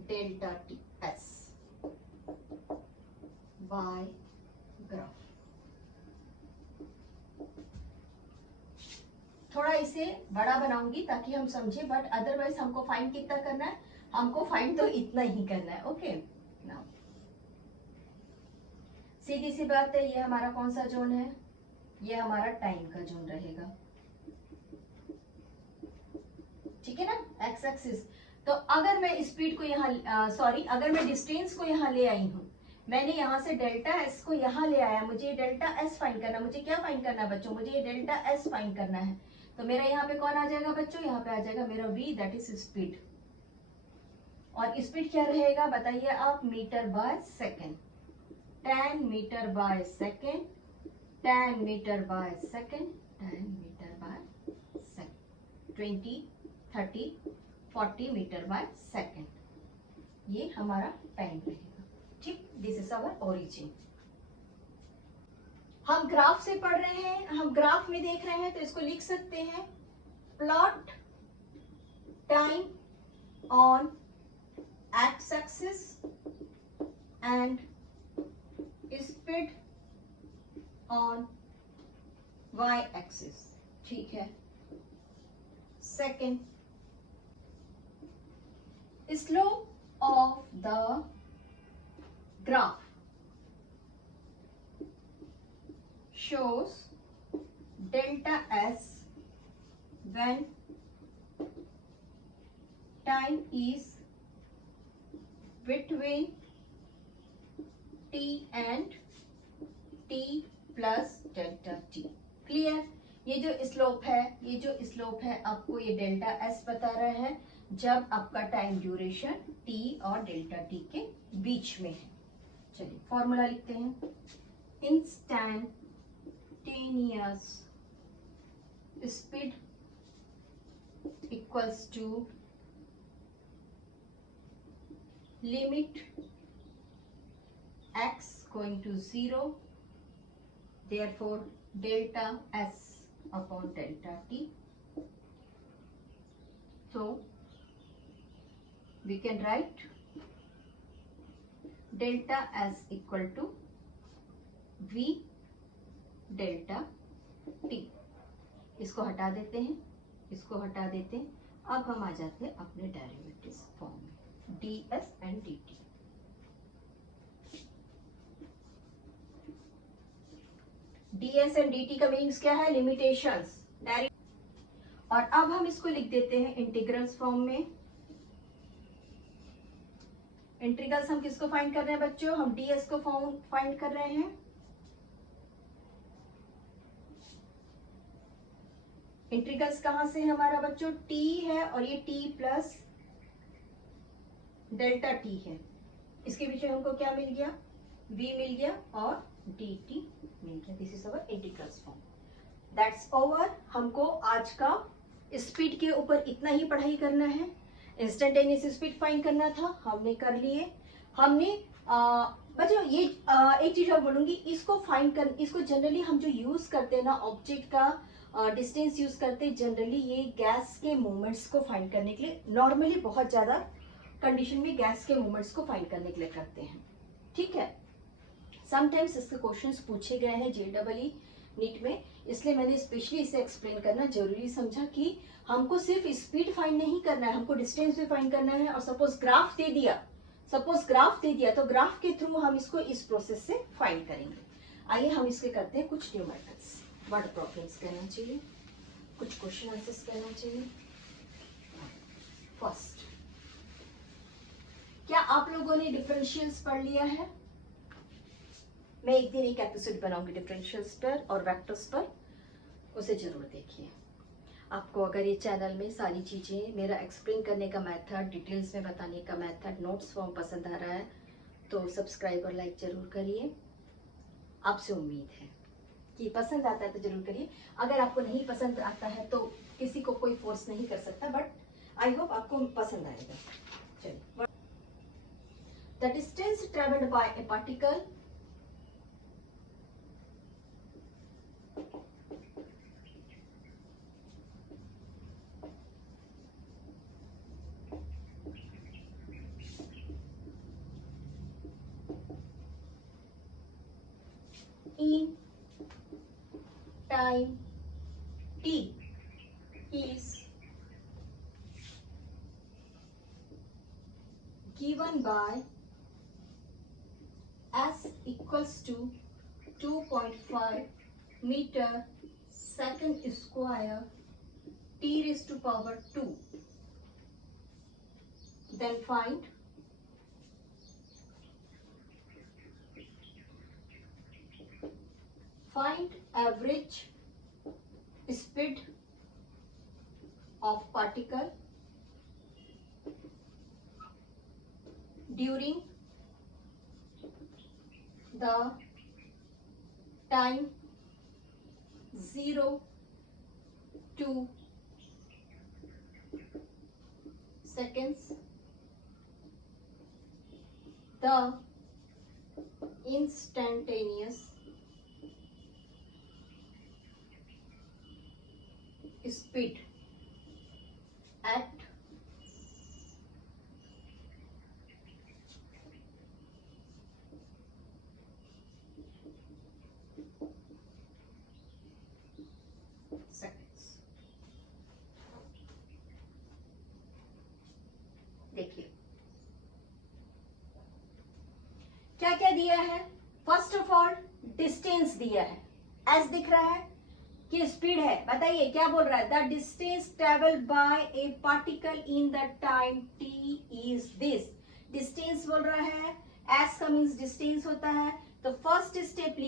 delta T S by graph. थोड़ा इसे बड़ा बनाऊंगी ताकि हम समझे, बट अदरवाइज हमको फाइंड कितना करना है, हमको फाइंड तो इतना ही करना है। ओके, नाउ सीधी सी बात है, ये हमारा कौन सा जोन है, ये हमारा टाइम का जोन रहेगा, ठीक है ना, एक्स एक्सिस। तो अगर मैं स्पीड को यहाँ अगर मैं डिस्टेंस को यहाँ ले आई हूँ, मैंने यहाँ से डेल्टा एस को यहाँ ले आया, मुझे डेल्टा एस फाइंड करना, मुझे क्या फाइंड करना है बच्चों, मुझे डेल्टा एस फाइंड करना है। तो मेरा यहाँ पे कौन आ जाएगा बच्चों, यहाँ पे आ जाएगा मेरा v, दैट इज स्पीड। और स्पीड क्या रहेगा बताइए आप, metre by second, 10 metre by second, 10 metre by second, 10 metre by second, 20, 30, 40 metre by second, ये हमारा टाइम रहेगा। ठीक, दिस इज आवर ओरिजिन। हम ग्राफ से पढ़ रहे हैं, हम ग्राफ में देख रहे हैं, तो इसको लिख सकते हैं, plot time on X axis and speed on Y axis. ठीक है। Second, slope of the graph shows delta s when time is between t and t plus delta t। Clear? ये जो स्लोप है आपको ये डेल्टा एस बता रहा है जब आपका टाइम ड्यूरेशन t और डेल्टा t के बीच में है। चलिए फॉर्मूला लिखते हैं, instantaneous speed equals to limit x going to 0, therefore delta s upon delta t. So we can write delta s equal to v delta T. इसको हटा देते हैं, इसको हटा देते हैं। अब हम आ जाते हैं अपने डेरिवेटिव फॉर्म में, D S and D T. D S and D T का मीनिंग्स क्या है, लिमिटेशंस। और अब हम इसको लिख देते हैं इंटीग्रल्स फॉर्म में। इंटीग्रल्स हम किसको फाइंड कर रहे हैं बच्चों, हम डी एस को फाइंड कर रहे हैं। इंटीग्रल्स कहां से है हमारा बच्चों, t है और ये t प्लस डेल्टा t है। इसके पीछे हमको क्या मिल गया, v मिल गया और dt मिल गया। This is our integrals form. That's over. हमको आज का स्पीड के ऊपर इतना ही पढ़ाई करना है। इंस्टेंटेनियस स्पीड फाइंड करना था, हमने कर लिए। हमने बच्चों ये एक चीज और बोलूंगी, इसको जनरली हम जो यूज करते हैं ना, ऑब्जेक्ट का डिस्टेंस यूज करते हैं जनरली, ये गैस के मूवमेंट्स को फाइंड करने के लिए, नॉर्मली बहुत ज्यादा कंडीशन में गैस के मूवमेंट्स को फाइंड करने के लिए करते हैं। ठीक है। समटाइम्स इसके क्वेश्चंस पूछे गए हैं जेईई नीट में, इसलिए मैंने स्पेशली इसे एक्सप्लेन करना जरूरी समझा कि हमको सिर्फ स्पीड फाइंड नहीं करना है, हमको डिस्टेंस भी फाइंड करना है। और सपोज ग्राफ दे दिया तो ग्राफ के थ्रू हम इसको इस प्रोसेस से फाइंड करेंगे। आइए हम इसके करते हैं कुछ न्यू मेथड्स। वर्ड प्रॉब्लम्स करना चाहिए, कुछ क्वेश्चन आंसर्स करना चाहिए। फर्स्ट, क्या आप लोगों ने डिफरेंशियल्स पढ़ लिया है? मैं एक दिन एक एपिसोड बनाऊंगी डिफरेंशियल्स पर और वेक्टर्स पर, उसे जरूर देखिए। आपको अगर ये चैनल में सारी चीजें, मेरा एक्सप्लेन करने का मेथड, डिटेल्स में बताने का मेथड, नोट्स फॉर्म पसंद आ रहा है तो सब्सक्राइब और लाइक जरूर करिए। आपसे उम्मीद है कि पसंद आता है तो जरूर करिए। अगर आपको नहीं पसंद आता है तो किसी को कोई फोर्स नहीं कर सकता, बट आई होप आपको पसंद आएगा। चलिए, the distance travelled by A particle in time t is given by s equals to 2.5 meter second square t raised to power 2. Then find average speed of particle during the time 0 to seconds. The instantaneous speed at seconds. देखिए क्या क्या दिया है। First of all distance दिया है, S दिख रहा है कि स्पीड है। बताइए क्या बोल रहा है? The distance travelled by A particle in the time T is this. Distance बोल रहा है, एस का मीन्स डिस्टेंस होता है। तो फर्स्ट स्टेप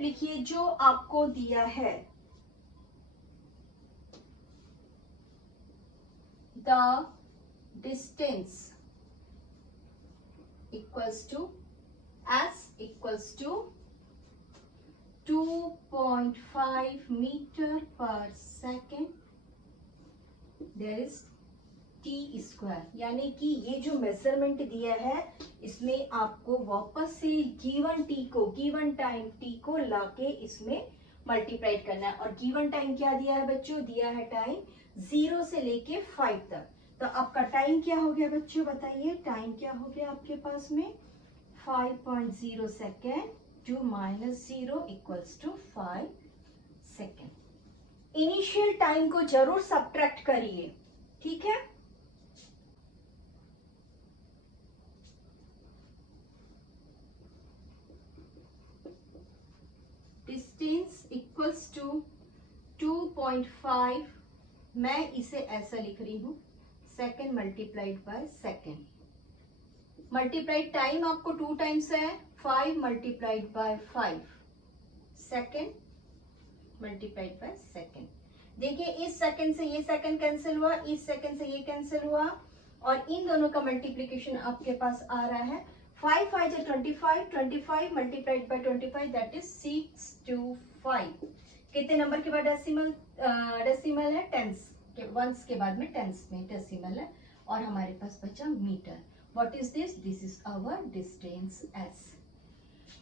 लिखिए, जो आपको दिया है, the distance equals to s equals to 2.5 meter per second, there is t square। यानी कि ये जो मेजरमेंट दिया है इसमें आपको वापस से गिवन टाइम t को लाके इसमें मल्टीप्लाइड करना है। और गिवन टाइम क्या दिया है बच्चों? दिया है टाइम 0 से लेके 5 तक। तो आपका टाइम क्या हो गया बच्चों? बताइए टाइम क्या हो गया आपके पास में? 5.0 second to -0 equals to 5 second. Initial time को जरूर सब्ट्रैक्ट करिए, ठीक है? डिस्टेंस इक्वल्स टू 2.5, मैं इसे ऐसा लिख रही हूं, second multiplied by second. Multiplied time आपको 2 टाइम्स है, 5 multiplied by 5 second multiplied by second. देखिए इस सेकेंड से ये सेकेंड कैंसिल हुआ, इस सेकेंड से ये कैंसिल हुआ, और इन दोनों का मल्टीप्लीकेशन आपके पास आ रहा है 5 5 25, 25 मल्टीप्लाइड बाय 25 दैट इज 625। कितने नंबर के बाद डेसिमल है? टेंस के, वंस के बाद में टेंस में डेसिमल है, और हमारे पास बचा metre. What is this? This is our distance s।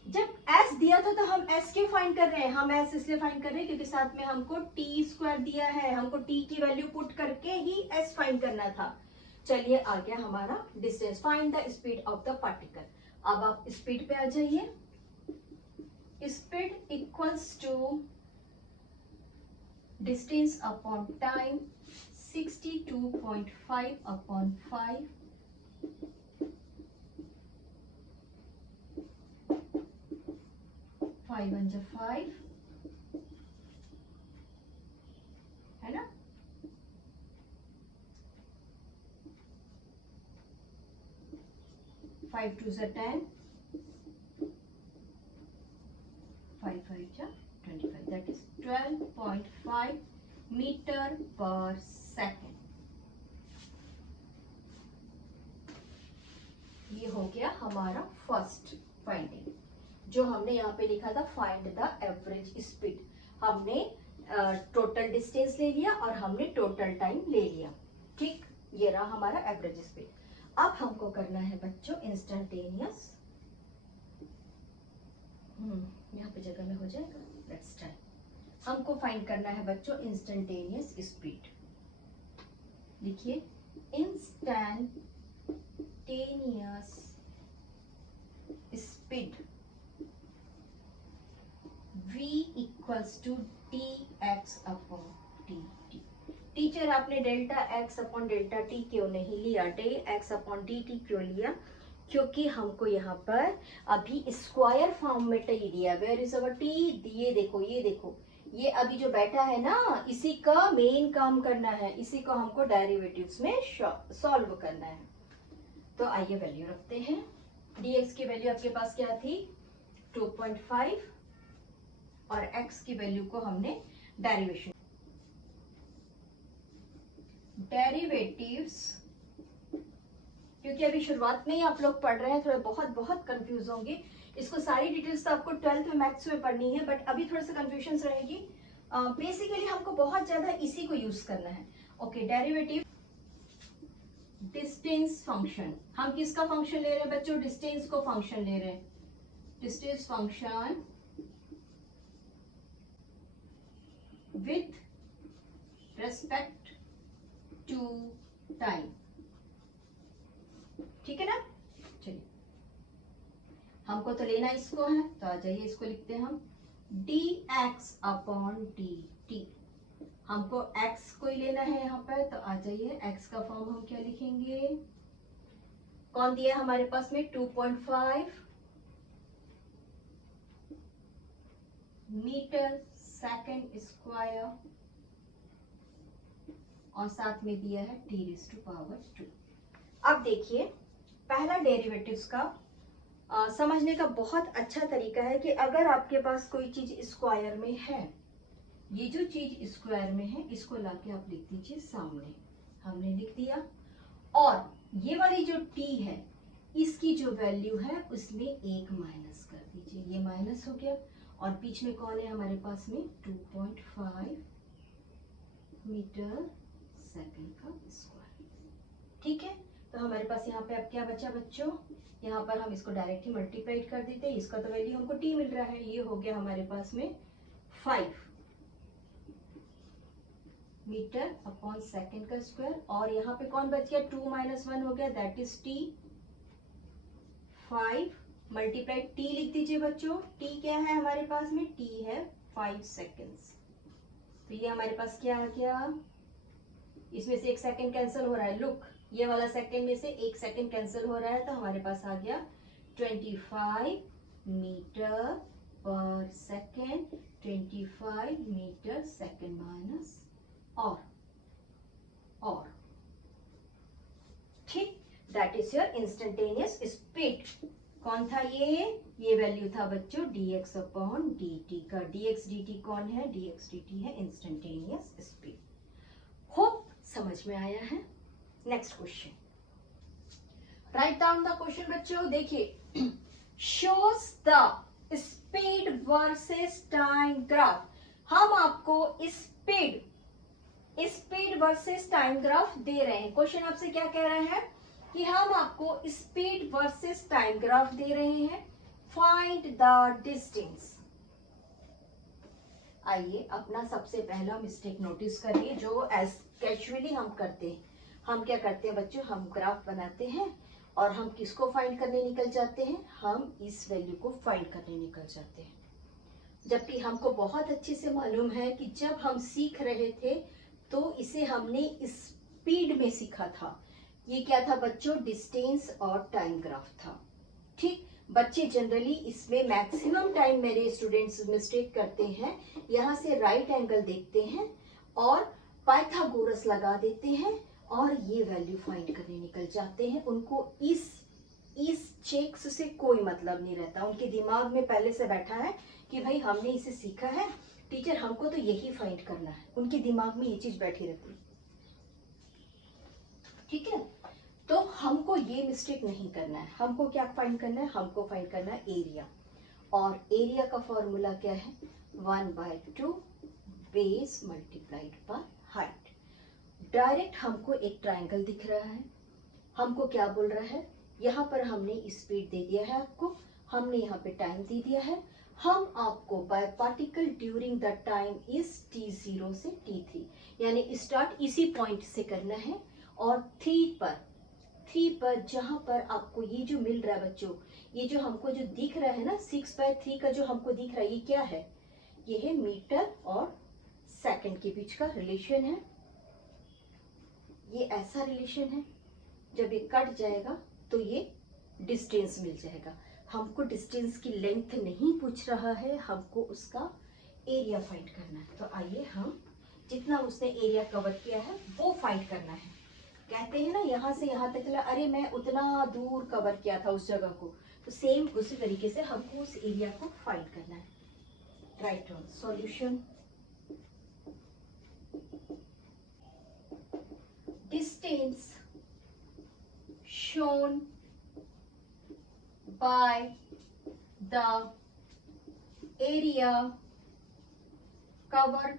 जब s दिया था तो हम s क्यों फाइंड कर रहे हैं? हम s इसलिए फाइंड कर रहे हैं क्योंकि साथ में हमको t स्क्वायर दिया है, हमको t की वैल्यू पुट करके ही s फाइंड करना था। चलिए आ गया हमारा distance, find the speed of the particle. अब आप स्पीड पे आ जाइए। Speed equals to distance upon time, 62.5 upon 5, 5 1 जा 5 है ना, 5 2 जा 10, 5 5 जा 25, दैट इज 12.5 मीटर पर सेकेंड। ये हो गया हमारा फर्स्ट फाइंडिंग। जो हमने यहाँ पे लिखा था फाइंड द एवरेज स्पीड, हमने टोटल डिस्टेंस ले लिया और हमने टोटल टाइम ले लिया। ठीक, ये रहा हमारा एवरेज स्पीड। अब हमको करना है बच्चों इंस्टेंटेनियस, यहाँ पे जगह में हो जाएगा, लेट्स ट्राई। हमको फाइंड करना है बच्चों इंस्टेंटेनियस स्पीड। लिखिए instantaneous speed v equals to dx upon dt। Teacher आपने delta x upon delta t क्यों नहीं लिया, dx अपॉन dt क्यों लिया? क्योंकि हमको यहाँ पर अभी स्क्वायर फॉर्म में टी दिया। Where is our T? ये देखो, ये देखो, ये अभी जो बैठा है ना, इसी का मेन काम करना है, इसी को हमको डेरिवेटिव्स में सॉल्व करना है। तो आइए वैल्यू रखते हैं। dx की वैल्यू आपके पास क्या थी? 2.5 और x की वैल्यू को हमने डेरिवेटिव्स, क्योंकि अभी शुरुआत में ही आप लोग पढ़ रहे हैं, थोड़ा बहुत कंफ्यूज होंगे। इसको सारी डिटेल्स तो आपको 12th में मैथ्स में पढ़नी है, बट अभी थोड़ा सा कंफ्यूजन रहेगी। बेसिकली हमको बहुत ज्यादा इसी को यूज करना है। ओके, डेरिवेटिव डिस्टेंस फंक्शन, हम किसका फंक्शन ले रहे हैं बच्चों? डिस्टेंस को फंक्शन ले रहे हैं। Distance function with respect to time, ठीक है ना? चलिए, हमको तो लेना इसको है, तो आ जाइए इसको लिखते हैं हम dx अपॉन dt। हमको x को ही लेना है यहाँ पर, तो आ जाइए x का फॉर्म हम क्या लिखेंगे? कौन दिया हमारे पास में? 2.5 मीटर सेकेंड स्क्वायर, और साथ में दिया है t⁻²। अब देखिए, पहला डेरिवेटिव्स का समझने का बहुत अच्छा तरीका है कि अगर आपके पास कोई चीज स्क्वायर में है, ये जो चीज स्क्वायर में है, इसको लाके आप लिख दीजिए सामने। हमने लिख दिया, और ये वाली जो t है, इसकी जो वैल्यू है उसमें 1 माइनस कर दीजिए। ये माइनस हो गया, और बीच में कौन है हमारे पास में? 2.5 मीटर सेकेंड का स्क्वायर। ठीक है, तो हमारे पास यहाँ पे अब क्या बचा बच्चों? यहाँ पर हम इसको डायरेक्टली मल्टीप्लाई कर देते हैं, इसका तो वैल्यू हमको t मिल रहा है। ये हो गया हमारे पास में 5 मीटर अपॉन सेकेंड का स्क्वायर, और यहाँ पे कौन बच गया? 2 माइनस 1 हो गया, that is t। 5 multiply t लिख दीजिए बच्चों। t क्या है हमारे पास में? t है 5 सेकेंड्स। तो ये हमारे पास क्या आ गया? इसमें से 1 सेकेंड कैंसिल हो रहा है, लुक, ये वाला सेकेंड में से 1 सेकेंड कैंसिल हो रहा है, तो हमारे पास आ गया 25 मीटर पर सेकेंड। 25 मीटर सेकेंड माइनस और ठीक, that is your instantaneous speed. कौन था ये वैल्यू था बच्चों dx अपॉन dt का। dx dt कौन है? dx dt है इंस्टेंटेनियस स्पीड। होप समझ में आया है। Next question, write down the question बच्चों। देखिए, shows the speed versus time graph. हम आपको स्पीड वर्सेस टाइम ग्राफ दे रहे हैं। क्वेश्चन आपसे क्या कह रहे हैं कि हम आपको स्पीड वर्सेस टाइम ग्राफ दे रहे हैं। Find the distance. आइए अपना सबसे पहला मिस्टेक नोटिस करिए, जो एज कैजुअली हम करते हैं। हम क्या करते हैं बच्चों, हम ग्राफ बनाते हैं और हम किसको फाइंड करने निकल जाते हैं, हम इस वैल्यू को फाइंड करने निकल जाते हैं। जबकि हमको बहुत अच्छे से मालूम है कि जब हम सीख रहे थे तो इसे हमने स्पीड में सीखा था। ये क्या था बच्चों, डिस्टेंस और टाइम ग्राफ था। ठीक, बच्चे जनरली इसमें मैक्सिमम टाइम मेरे स्टूडेंट्स मिस्टेक करते हैं, यहाँ से राइट एंगल देखते हैं और पाइथागोरस लगा देते हैं और ये वैल्यू फाइंड करने निकल जाते हैं। उनको इस चेक्स से कोई मतलब नहीं रहता, उनके दिमाग में पहले से बैठा है कि भाई हमने इसे सीखा है, टीचर हमको तो यही फाइंड करना है, उनके दिमाग में ये चीज बैठी रहती है। ठीक है, तो हमको ये मिस्टेक नहीं करना है। हमको क्या फाइंड करना है, हमको फाइंड करना है एरिया, और एरिया का फॉर्मूला क्या है, 1/2 base multiplied by height. Direct हमको एक ट्रायंगल दिख रहा है, हमको क्या बोल रहा है, यहाँ पर हमने स्पीड दे दिया है आपको, हमने यहाँ पे टाइम दे दिया है, हम आपको by particle during the time is t0 से t3, यानी स्टार्ट इसी पॉइंट से करना है और 3 पर जहां पर आपको ये जो मिल रहा है बच्चों, ये जो हमको जो दिख रहा है ना 6/3 का जो हमको दिख रहा है, ये क्या है, ये है मीटर और सेकंड के बीच का रिलेशन है। ये ऐसा रिलेशन है, जब ये कट जाएगा तो ये डिस्टेंस मिल जाएगा। हमको डिस्टेंस की लेंथ नहीं पूछ रहा है, हमको उसका एरिया फाइंड करना है। तो आइए हम जितना उसने एरिया कवर किया है वो फाइंड करना है। कहते हैं ना यहाँ से यहाँ तक चला, अरे मैं उतना दूर कवर किया था उस जगह को, तो सेम उसी तरीके से हमको उस एरिया को फाइंड करना है। Right on solution, distance shown by the area covered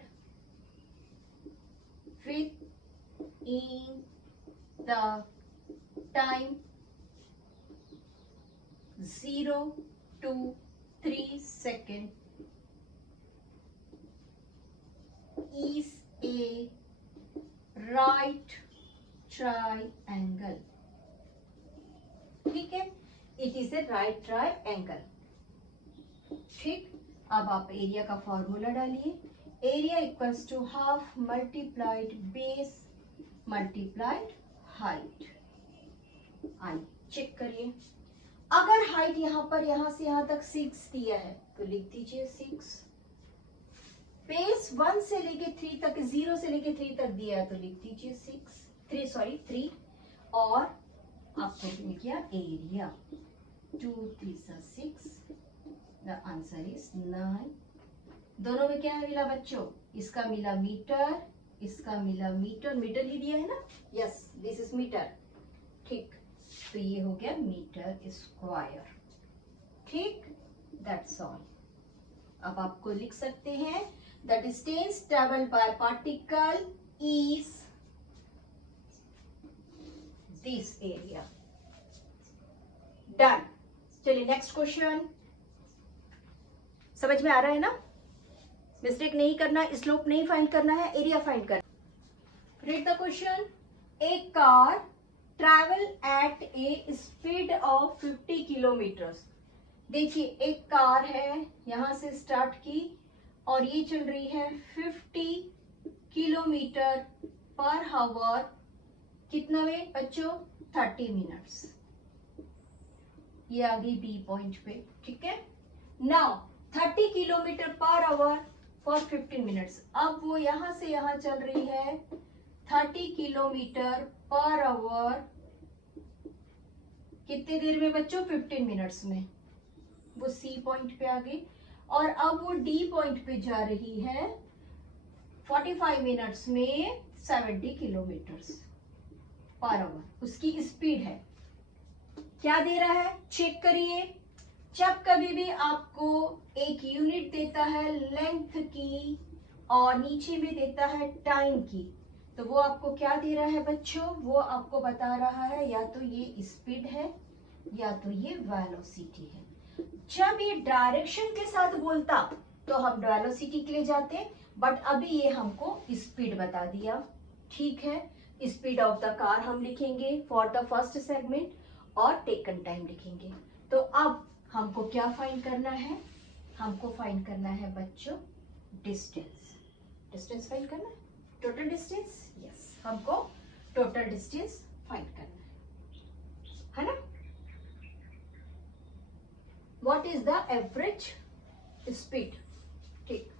within the time 0 to 3 seconds is a right triangle। ठीक है, it is a right triangle. ठीक, अब आप एरिया का फॉर्मूला डालिए, area equals to half multiplied base multiplied height. I check करिए, अगर height यहाँ पर यहाँ से यहाँ तक 6 दिया है तो लिख दीजिए 6, बेस 1 से लेके 3 तक, 0 से लेके 3 तक दिया है तो लिख दीजिए 3, और आपको मिल गया एरिया 2 3 6, द आंसर इज 9। दोनों में क्या मिला बच्चों, इसका मिला मीटर, इसका मिला मीटर, मीटर ही दिया है ना, यस दिस इज मीटर। ठीक, तो ये हो गया मीटर स्क्वायर। ठीक, दैट्स ऑल। अब आपको लिख सकते हैं the distance travelled by particle is this area. Done. चलिए नेक्स्ट क्वेश्चन, समझ में आ रहा है ना, मिस्टेक नहीं करना, स्लोप नहीं फाइंड करना है, एरिया फाइंड करना। Read the question, A car travel at A speed of 50 kilometre. देखिए एक कार है, यहां से स्टार्ट की और ये चल रही है 50 किलोमीटर पर आवर। कितना वे बच्चों, 30 मिनट्स। ये आ गई बी पॉइंट पे। ठीक है, now 30 kilometre per hour for 15 minutes. अब वो यहां से यहां चल रही है 30 किलोमीटर पर आवर कितने देर में बच्चों, 15 मिनट्स में। वो सी पॉइंट पे आ गई और अब वो डी पॉइंट पे जा रही है 45 मिनट्स में 70 किलोमीटर पर आवर उसकी स्पीड है। क्या दे रहा है चेक करिए, जब कभी भी आपको एक यूनिट देता है लेंथ की और नीचे में देता है टाइम की, तो वो आपको क्या दे रहा है बच्चों, वो आपको बता रहा है या तो ये स्पीड है या तो ये वेलोसिटी है। जब ये डायरेक्शन के साथ बोलता तो हम वेलोसिटी के लिए जाते, बट अभी ये हमको स्पीड बता दिया। ठीक है, स्पीड ऑफ द कार हम लिखेंगे फॉर द फर्स्ट सेगमेंट और टेकन टाइम लिखेंगे। तो अब हमको क्या फाइंड करना है, हमको फाइंड करना है बच्चों डिस्टेंस। डिस्टेंस फाइंड करना है, टोटल डिस्टेंस। यस, हमको टोटल डिस्टेंस फाइंड करना है ना। What is the average speed, ठीक।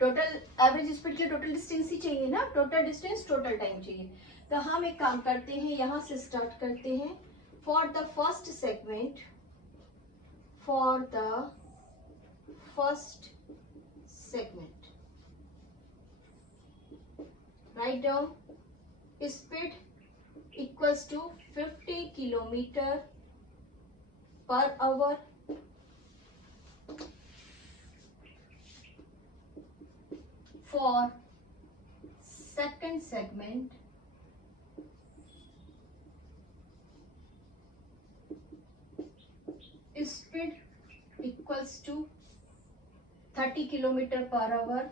टोटल एवरेज स्पीड के टोटल डिस्टेंस ही चाहिए ना, टोटल डिस्टेंस टोटल टाइम चाहिए। तो हम एक काम करते हैं, यहां से स्टार्ट करते हैं। For the first segment, for the first segment right down speed equals to 50 kilometre per hour. For second segment, speed equals to 30 kilometer per hour.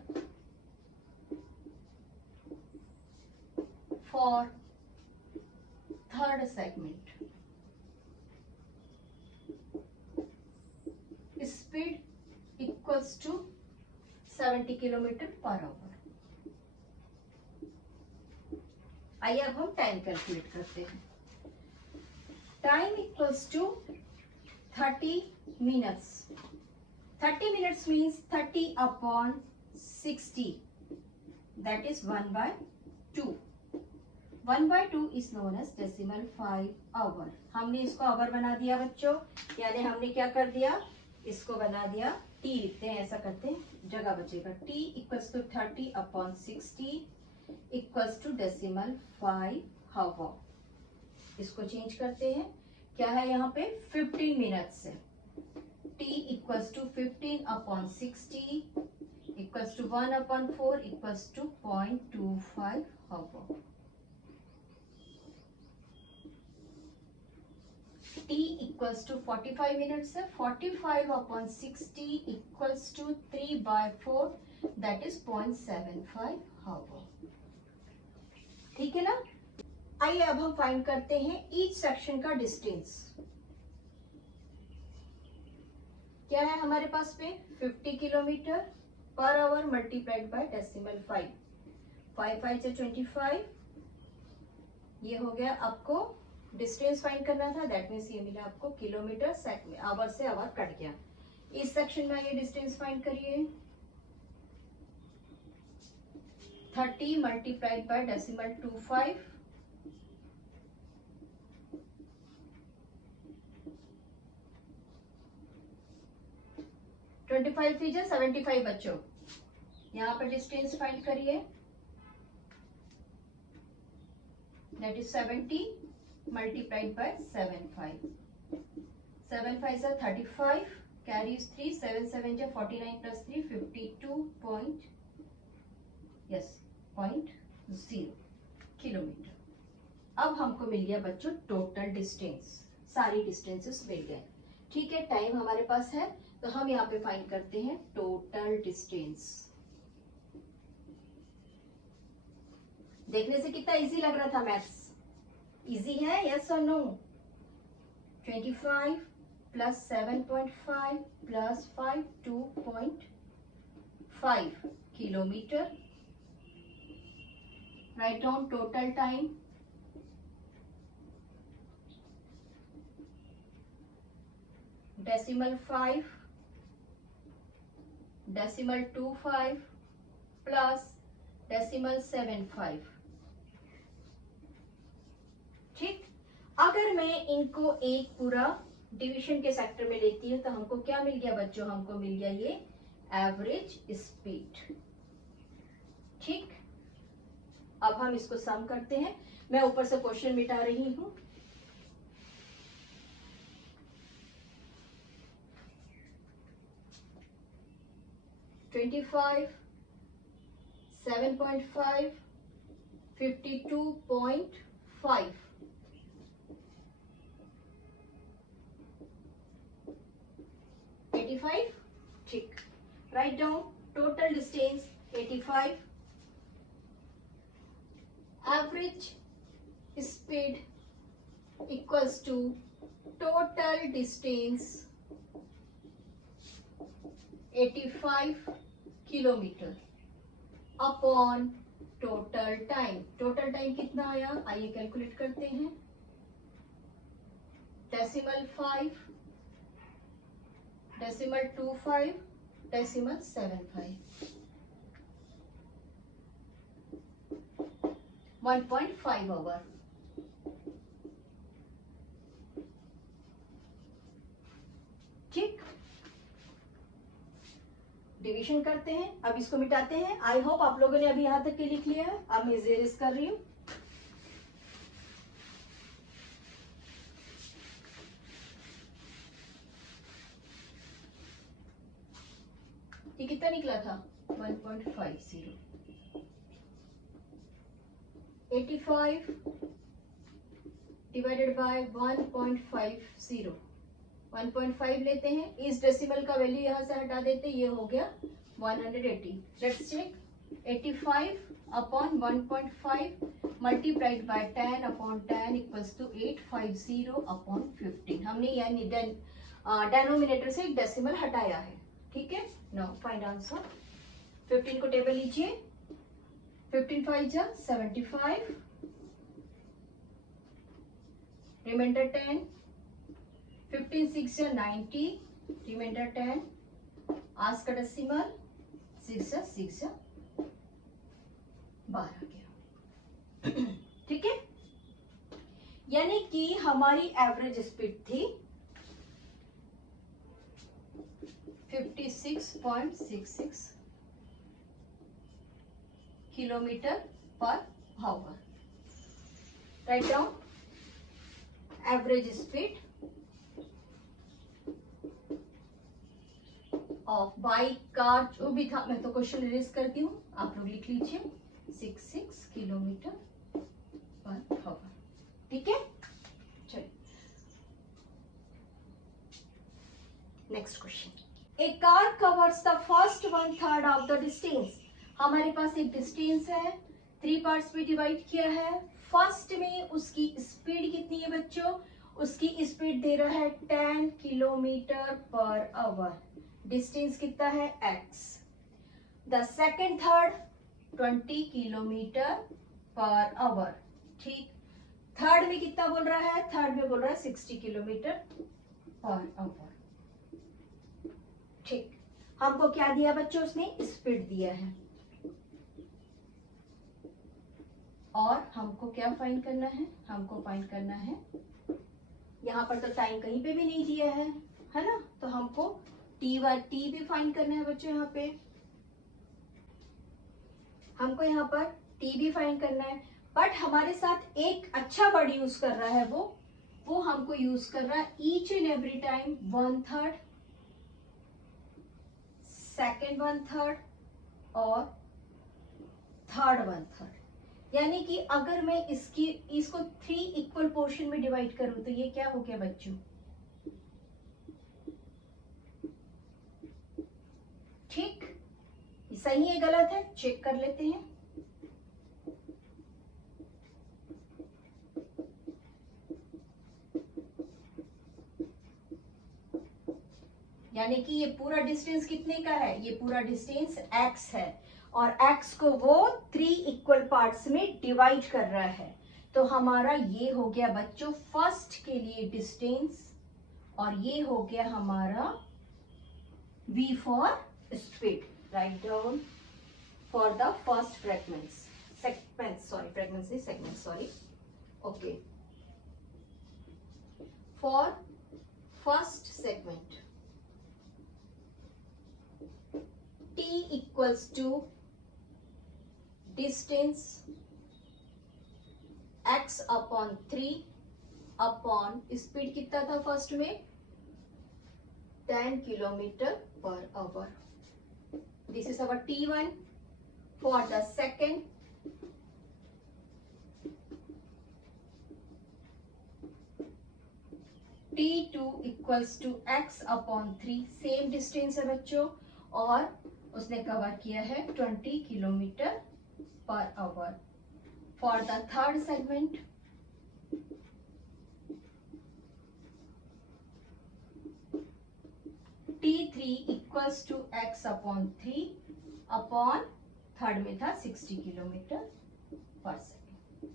For third segment, speed equals to 70 kilometre per hour. आइए अब हम time calculate करते हैं। Time equals to 30 minutes. 30 minutes means 30 upon 60, that is 1/2। 1/2 is known as decimal 5 hour. हमने इसको our बना दिया बच्चों, यानी हमने क्या कर दिया, इसको बना दिया टी लिखते हैं, ऐसा करते हैं, जगह बचेगा। T equals to 30 upon 60 equals to decimal 5 hour. इसको चेंज करते हैं, क्या है यहाँ पे 15 मिनट्स है। T equals to 15 upon 60 equals to 1 upon 4 equals to 0.25 hour. T equals to 45 minutes है, 45 upon 60 equals to 3/4, that is 0.75 hour। ठीक है ना। आइए अब हम फाइंड करते हैं ईच सेक्शन का डिस्टेंस। क्या है हमारे पास पे 50 kilometre per our multiplied by decimal 5। 5 5 से 25, ये हो गया। आपको डिस्टेंस फाइंड करना था, दैट मीन्स ये मिला आपको किलोमीटर सेकंड, आवर से आवर कट गया। इस सेक्शन में ये डिस्टेंस फाइंड करिए, 30 मल्टीप्लाइड बाय डेसिमल 25, ट्वेंटी 75 बच्चों। यहाँ पर डिस्टेंस फाइंड करिए, that is 70 multiplied by 75. 7 5 are 35, carries 3, 7 7 are 49 plus 3, 52 point, yes, 0.0 kilometre. अब हमको मिल गया बच्चों टोटल डिस्टेंस, सारी डिस्टेंसेस मिल गए। ठीक है, टाइम हमारे पास है, तो हम यहाँ पे फाइंड करते हैं टोटल डिस्टेंस। देखने से कितना इजी लग रहा था मैथ्स, इजी है, यस और no. 25 plus 7.5 plus 5 2.5 kilometre. Right down total time, decimal 5 decimal 25 plus decimal 75। ठीक, अगर मैं इनको एक पूरा डिवीजन के सेक्टर में लेती हूँ तो हमको क्या मिल गया बच्चों, हमको मिल गया ये एवरेज स्पीड। ठीक, अब हम इसको सम करते हैं। मैं ऊपर से क्वेश्चन मिटा रही हूं। ट्वेंटी 7.5 52.5 85। ठीक, right down total distance 85 average speed equals to total distance 85 kilometre upon total time. Total time कितना आया, आइए कैलकुलेट करते हैं। Decimal 5, decimal 25, decimal 75, 1.5 hour. ठीक, डिवीजन करते हैं। अब इसको मिटाते हैं। आई होप आप लोगों ने अभी यहां तक के लिख लिया है। अब मैं जेरिस कर रही हूं। ये कितना निकला था, 1.50। 85 डिवाइडेड बाय 1.50, 1.5 लेते हैं। इस डेसिमल का वैल्यू यहां से हटा देते, ये हो गया 180। Let's check, 85 upon 1.5 multiplied by 10 upon 10 equals to 850 upon 15। हमने यानी डेनोमिनेटर से एक डेसिमल हटाया है। ठीक है, नाउ फाइंड आंसर। 15 को टेबल लीजिए, 15 5 जा 75, रिमाइंडर 10, 15 6 जा 90, रिमाइंडर 10, आज का डेसिमल 6 जा 12 गया। ठीक है, यानी कि हमारी एवरेज स्पीड थी 56.66 kilometre per our. Write down average speed of bike, car, जो भी था। मैं तो क्वेश्चन रिलीज करती हूँ, आप लोग लिख लीजिए, 66 किलोमीटर पर आवर। ठीक है, चलिए next question. A car covers the first 1/3 of the distance. हमारे पास एक डिस्टेंस है, 3 पार्ट्स में डिवाइड किया है। फर्स्ट में उसकी स्पीड कितनी है बच्चों, उसकी स्पीड दे रहा है 10 किलोमीटर पर आवर। डिस्टेंस कितना है x। The second third 20 kilometre per our. ठीक, थर्ड में कितना बोल रहा है, थर्ड में बोल रहा है 60 किलोमीटर पर आवर। ठीक, हमको क्या दिया बच्चों, उसने स्पीड दिया है। और हमको क्या फाइंड करना है, हमको फाइंड करना है, यहाँ पर तो टाइम कहीं पे भी नहीं दिया है ना, तो हमको टी भी फाइंड करना है बच्चों। यहाँ पे हमको यहाँ पर टी भी फाइंड करना है, बट हमारे साथ एक अच्छा वर्ड यूज कर रहा है, वो हमको यूज कर रहा है each and every time 1/3, second 1/3 और थर्ड 1/3। यानी कि अगर मैं इसको 3 इक्वल पोर्शन में डिवाइड करूं तो ये क्या हो गया बच्चों, ठीक, सही है गलत है, चेक कर लेते हैं। यानी कि ये पूरा डिस्टेंस कितने का है, ये पूरा डिस्टेंस x है और x को वो 3 इक्वल पार्ट्स में डिवाइड कर रहा है। तो हमारा ये हो गया बच्चों फर्स्ट के लिए डिस्टेंस, और ये हो गया हमारा v for speed. Right down for the first segment, okay, for first segment t equals to distance x upon 3 upon speed कितना था फर्स्ट में 10 kilometre per hour. This is our t1 for the second t2 equals to x upon 3, same distance है बच्चों और उसने cover किया है 20 kilometre per hour. For the third segment, T3 equals to x upon 3 upon third में था 60 kilometre पर second.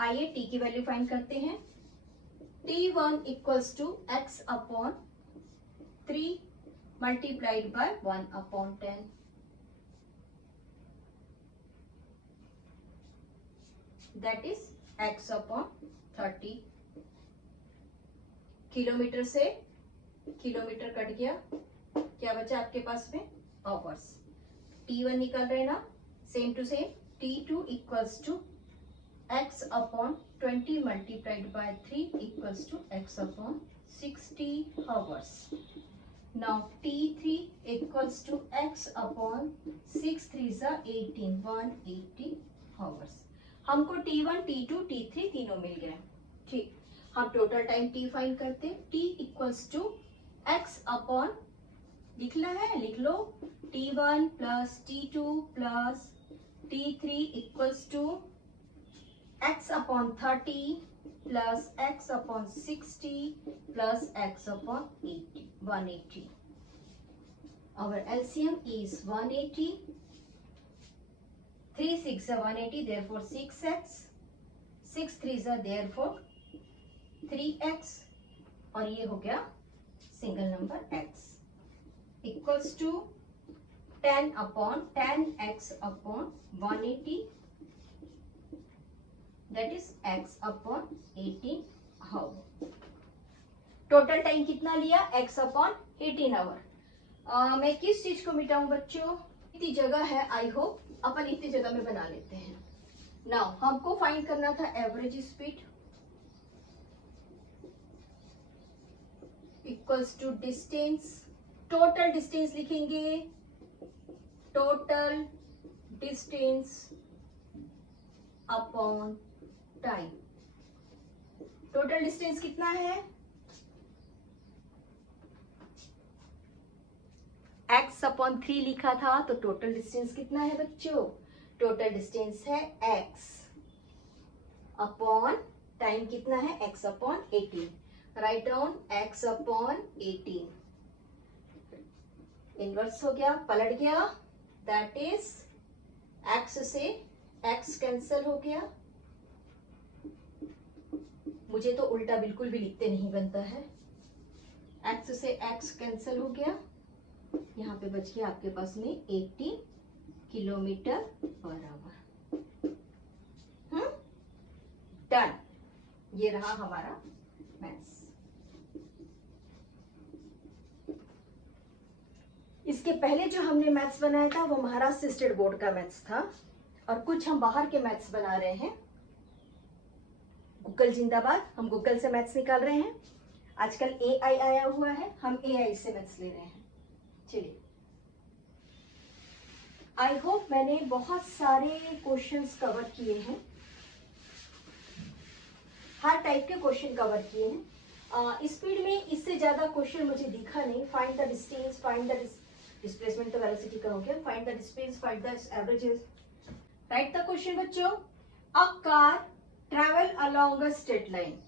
आइए t की वैल्यू फाइंड करते हैं। T1 equals to x upon 3 multiplied by 1 upon 10। That is x upon 30। Kilometre से kilometre cut गया, क्या बचा आपके पास में? आवर्स। T1 निकाल रहे ना, same to same. T2 equals to x upon 20 multiplied by 3 equals to x upon 60 hours. Now T3 equals to x upon 6 3 ज़ा 18 180 आवर्स। हमको T1 T2 T3 तीनों मिल गए। ठीक, हम टोटल टाइम T फाइंड करते हैं। T equals to x upon, लिखना है लिख लो, T1 plus T2 plus T3 equals to x upon 30 plus x upon 60 plus x upon 80 180। Our LCM is 180. 3 6 are 180, therefore 6x, 6 3 are therefore 3x, और ये हो गया single number x equals to 10 upon 10x upon 180, that is x upon 18 hour. Total time कितना लिया? x upon 18 hour. मैं किस चीज को मिटाऊं बच्चों? इतनी जगह है, आई होप अपन इतनी जगह में बना लेते हैं। नाउ हमको फाइंड करना था average speed equals to distance. Total distance लिखेंगे, total distance upon time. Total distance कितना है? x अपॉन 3 लिखा था, तो टोटल डिस्टेंस कितना है बच्चों? टोटल डिस्टेंस है x अपॉन टाइम कितना है? x upon 18। Write down x upon 18। Inverse हो गया, पलट गया, दैट इज x से x कैंसिल हो गया। मुझे तो उल्टा बिल्कुल भी लिखते नहीं बनता है। x से x कैंसिल हो गया, यहाँ पे बच गया आपके पास में 80 किलोमीटर पर आवर। डन, ये रहा हमारा मैथ्स। इसके पहले जो हमने मैथ्स बनाया था वो महाराष्ट्र स्टेट बोर्ड का मैथ्स था, और कुछ हम बाहर के मैथ्स बना रहे हैं। गूगल जिंदाबाद, हम गूगल से मैथ्स निकाल रहे हैं। आजकल AI आया हुआ है, हम AI से मैथ्स ले रहे हैं। चलिए, आई होप मैंने बहुत सारे क्वेश्चंस कवर किए हैं, हर टाइप के क्वेश्चन कवर किए हैं। स्पीड में इससे ज्यादा क्वेश्चन मुझे दिखा नहीं। Find the distance, find the displacement तो वेलोसिटी का हो गया, find the distance, find the averages. Write the question बच्चों। A car travel along a straight line.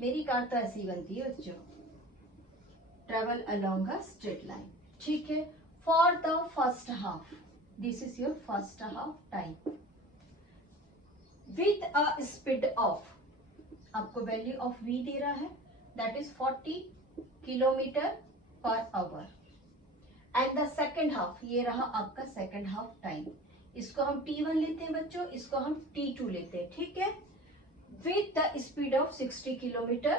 मेरी कार तो ऐसी बनती है बच्चों, travel along a straight line. ठीक है, for the first half, this is your first half time with a speed of, आपको वैल्यू ऑफ v दे रहा है, that is 40 kilometre per our. And the second half, ये रहा आपका second half time. इसको हम T1 लेते हैं बच्चों, इसको हम T2 लेते हैं। ठीक है, with the speed of 60 kilometre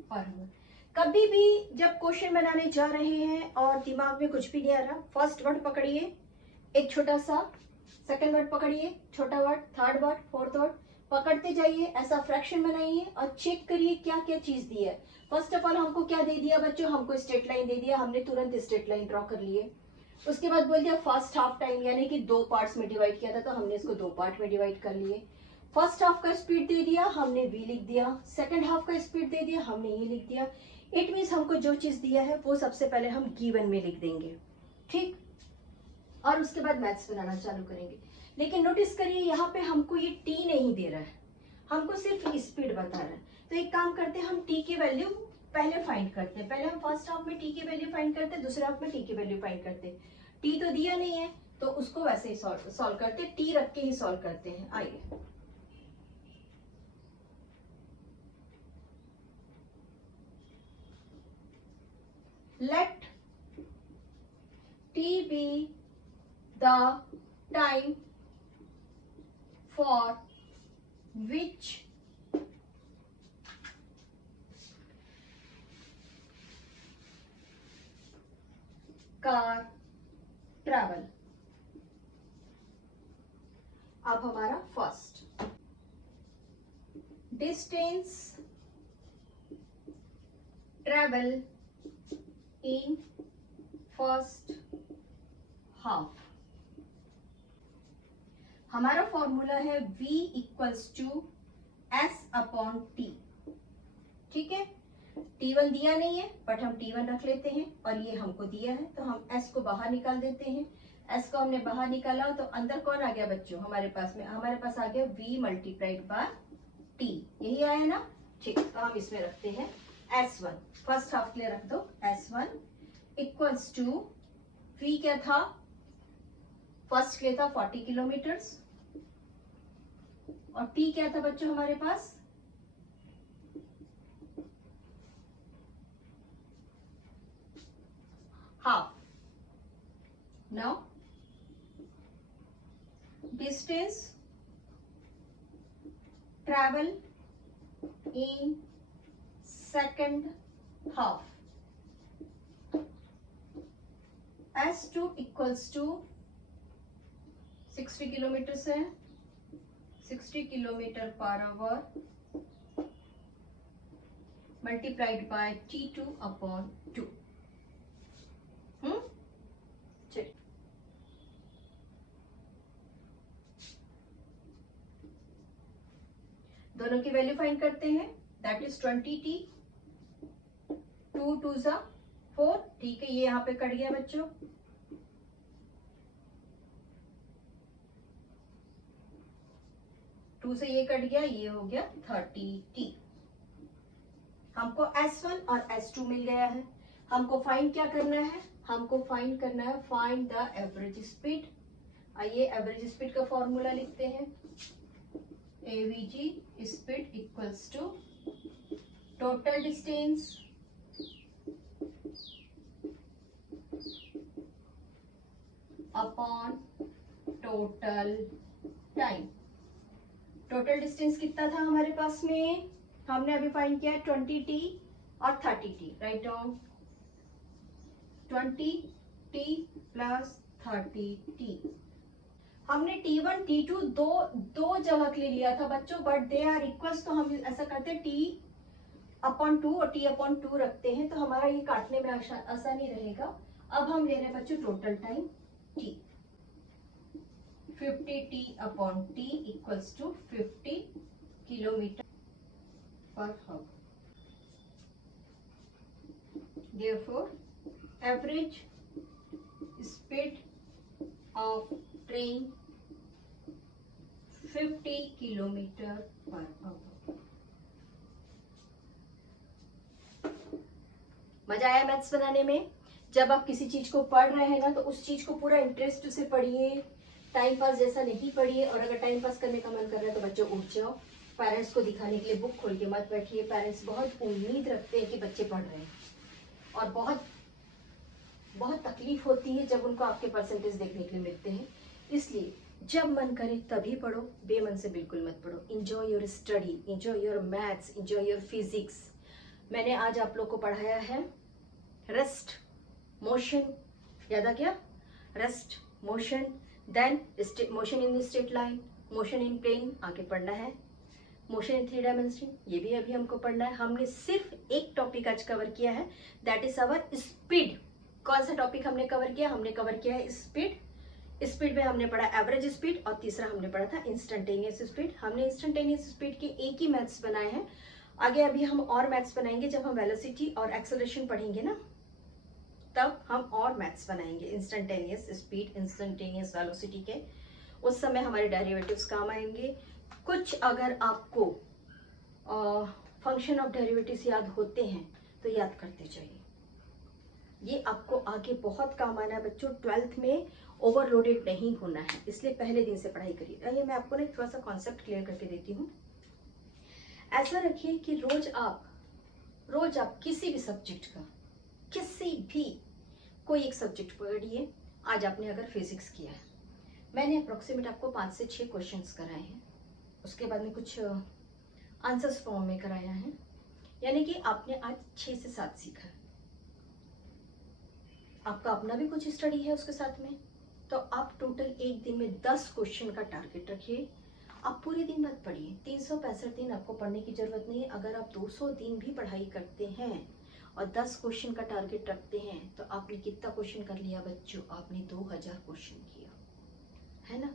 per our. कभी भी जब क्वेश्चन बनाने जा रहे हैं और दिमाग में कुछ भी नहीं आ रहा, फर्स्ट वर्ड पकड़िए, एक छोटा सा, सेकंड वर्ड पकड़िए, छोटा word, third word, fourth word, पकड़ते जाइए, ऐसा फ्रैक्शन बनाइए और चेक करिए क्या क्या चीज दी है। फर्स्ट ऑफ ऑल हमको क्या दे दिया बच्चों? हमको स्ट्रेट लाइन दे दिया, हमने तुरंत स्ट्रेट लाइन ड्रॉ कर लिए। उसके बाद बोल दिया फर्स्ट हाफ टाइम, यानी कि 2 पार्ट्स में डिवाइड किया था, तो हमने इसको 2 पार्ट में डिवाइड कर लिए। फर्स्ट हाफ का स्पीड दे दिया, हमने v लिख दिया। सेकंड हाफ का स्पीड दे दिया, हमने ये लिख दिया। इट मीन्स हमको जो चीज दिया है वो सबसे पहले हम गिवन में लिख देंगे। ठीक, और उसके बाद मैथ्स बनाना चालू करेंगे। लेकिन नोटिस करिए यहाँ पे हमको ये टी नहीं दे रहा है, हमको सिर्फ स्पीड बता रहा है। तो एक काम करते हैं, हम टी की वैल्यू पहले फाइंड करते हैं। पहले हम फर्स्ट हाफ में टी की वैल्यू फाइंड करते हैं, दूसरे हाफ में टी की वैल्यू फाइंड करते हैं। टी तो दिया नहीं है तो उसको वैसे ही सॉल्व करते हैं, टी रख के ही सॉल्व करते हैं। आइए, let t be the time for which car travel। अब हमारा first distance travel in first half. हमारा फॉर्मूला है v equals to s upon T. ठीक है, t1 दिया नहीं है बट हम t1 रख लेते हैं, और ये हमको दिया है तो हम s को बाहर निकाल देते हैं। s को हमने बाहर निकाला तो अंदर कौन आ गया बच्चों हमारे पास में? हमारे पास आ गया v मल्टीप्लाइड बाय t, यही आया ना। ठीक, तो हम इसमें रखते हैं s1, फर्स्ट हाफ के लिए रख दो s1 इक्वल्स टू v क्या था फर्स्ट के लिए था 40 किलोमीटर्स, और t क्या था बच्चों हमारे पास half. Now distance travel in second half, s2 equals to 60 kilometre से 60 kilometre per our multiplied by t2 upon 2। चलिए, दोनों की वैल्यू फाइंड करते हैं। दैट इज 20t, 2 2 जा 4। ठीक है, ये यहाँ पे कट गया बच्चों, टू से ये कट गया, ये हो गया 30t। हमको s1 और s2 मिल गया है। हमको फाइंड क्या करना है? हमको फाइंड करना है फाइंड द एवरेज स्पीड। आइए एवरेज स्पीड का फॉर्मूला लिखते हैं, avg speed equals to total distance upon total time. Total distance कितना था हमारे पास में? हमने अभी फाइंड किया 20t और 30t। Write down 20t plus 30t। हमने t1 t2 दो जगह के लिए लिया था बच्चों, बट दे आर इक्वल्स, तो हम ऐसा करते हैं t अपॉन 2 और t अपॉन 2 रखते हैं, तो हमारा ये काटने में आसानी रहेगा। अब हम ले रहे हैं बच्चों total time t, 50t upon t equals to 50 kilometre per hour. Therefore, average speed of train 50 kilometre per hour. मजा आया मैथ्स बनाने में? जब आप किसी चीज को पढ़ रहे हैं ना तो उस चीज को पूरा इंटरेस्ट से पढ़िए, टाइम पास जैसा नहीं पढ़िए। और अगर टाइम पास करने का मन कर रहा है तो बच्चों उठ जाओ, पेरेंट्स को दिखाने के लिए बुक खोल के मत बैठिए। पेरेंट्स बहुत उम्मीद रखते हैं कि बच्चे पढ़ रहे हैं, और बहुत बहुत तकलीफ होती है जब उनको आपके परसेंटेज देखने के लिए मिलते हैं। इसलिए जब मन करे तभी पढ़ो, बेमन से बिल्कुल मत पढ़ो। Enjoy your study, enjoy your maths, enjoy your physics. मैंने आज आप लोग को पढ़ाया है रेस्ट, मोशन, याद आ गया? Rest, motion, then motion in straight line, motion in plane आगे पढ़ना है, मोशन इन 3 डायमेंशन ये भी अभी हमको पढ़ना है। हमने सिर्फ एक टॉपिक आज कवर किया है, दैट इज अवर स्पीड। कौन सा टॉपिक हमने कवर किया? हमने कवर किया है स्पीड। स्पीड में हमने पढ़ा एवरेज स्पीड, और तीसरा हमने पढ़ा था इंस्टेंटेनियस स्पीड। हमने इंस्टेंटेनियस स्पीड के एक ही मैथ्स बनाए हैं, आगे अभी हम और मैथ्स बनाएंगे जब हम वेलोसिटी और एक्सेलरेशन पढ़ेंगे ना। तब हम और मैथ्स बनाएंगे, इंस्टेंटेनियस स्पीड, इंस्टेंटेनियस वेलोसिटी के। उस समय हमारे डेरिवेटिव्स काम आएंगे। कुछ अगर आपको फंक्शन ऑफ डेरिवेटिव्स याद होते हैं तो याद करते जाइए, ये आपको आगे बहुत काम आना है बच्चों। 12th में ओवरलोडेड नहीं होना है, इसलिए पहले दिन से पढ़ाई करिए। आइए मैं आपको ना थोड़ा सा कॉन्सेप्ट क्लियर करके देती हूँ। ऐसा रखिए कि रोज आप किसी भी सब्जेक्ट का, किसी भी कोई एक सब्जेक्ट पढ़िए। आज आपने अगर फिजिक्स किया है, मैंने अप्रोक्सीमेट आपको 5 से 6 क्वेश्चंस कराए हैं, उसके बाद में कुछ आंसर्स फॉर्म में कराया है, यानी कि आपने आज 6 से 7 सीखा है। आपका अपना भी कुछ स्टडी है उसके साथ में, तो आप टोटल एक दिन में 10 क्वेश्चन का टारगेट रखिए। आप पूरे दिन मत पढ़िए, 365 दिन आपको पढ़ने की जरूरत नहीं है। अगर आप 200 दिन भी पढ़ाई करते हैं और 10 क्वेश्चन का टारगेट रखते हैं तो आपने कितना क्वेश्चन कर लिया बच्चों? आपने 2000 क्वेश्चन किया है ना।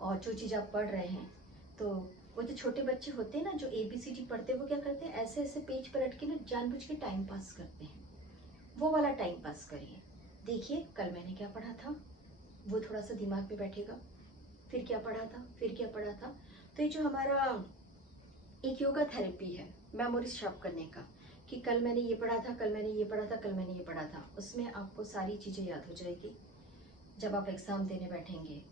और जो चीज़ आप पढ़ रहे हैं, तो वो जो छोटे बच्चे होते हैं ना जो ABCD पढ़ते हैं, वो क्या करते हैं, ऐसे ऐसे पेज पर अटके ना जानबूझ के टाइम पास करते हैं। वो वाला टाइम पास करिए। देखिए कल मैंने क्या पढ़ा था, वो थोड़ा सा दिमाग में बैठेगा, फिर क्या पढ़ा था, फिर क्या पढ़ा था। तो ये जो हमारा एक योगा थेरेपी है मेमोरी शार्प करने का, कि कल मैंने ये पढ़ा था, कल मैंने ये पढ़ा था, कल मैंने ये पढ़ा था, उसमें आपको सारी चीज़ें याद हो जाएगी। जब आप एग्ज़ाम देने बैठेंगे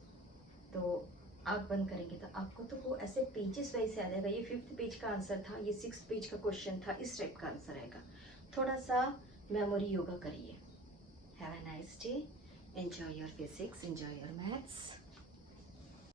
तो आँख बंद करेंगे तो आपको तो वो ऐसे पेजेस वाइज याद आएगा। ये 5th पेज का आंसर था, ये 6th पेज का क्वेश्चन था, इस टाइप का आंसर आएगा। थोड़ा सा मेमोरी योगा करिए। Have a nice day, enjoy your physics, enjoy your maths.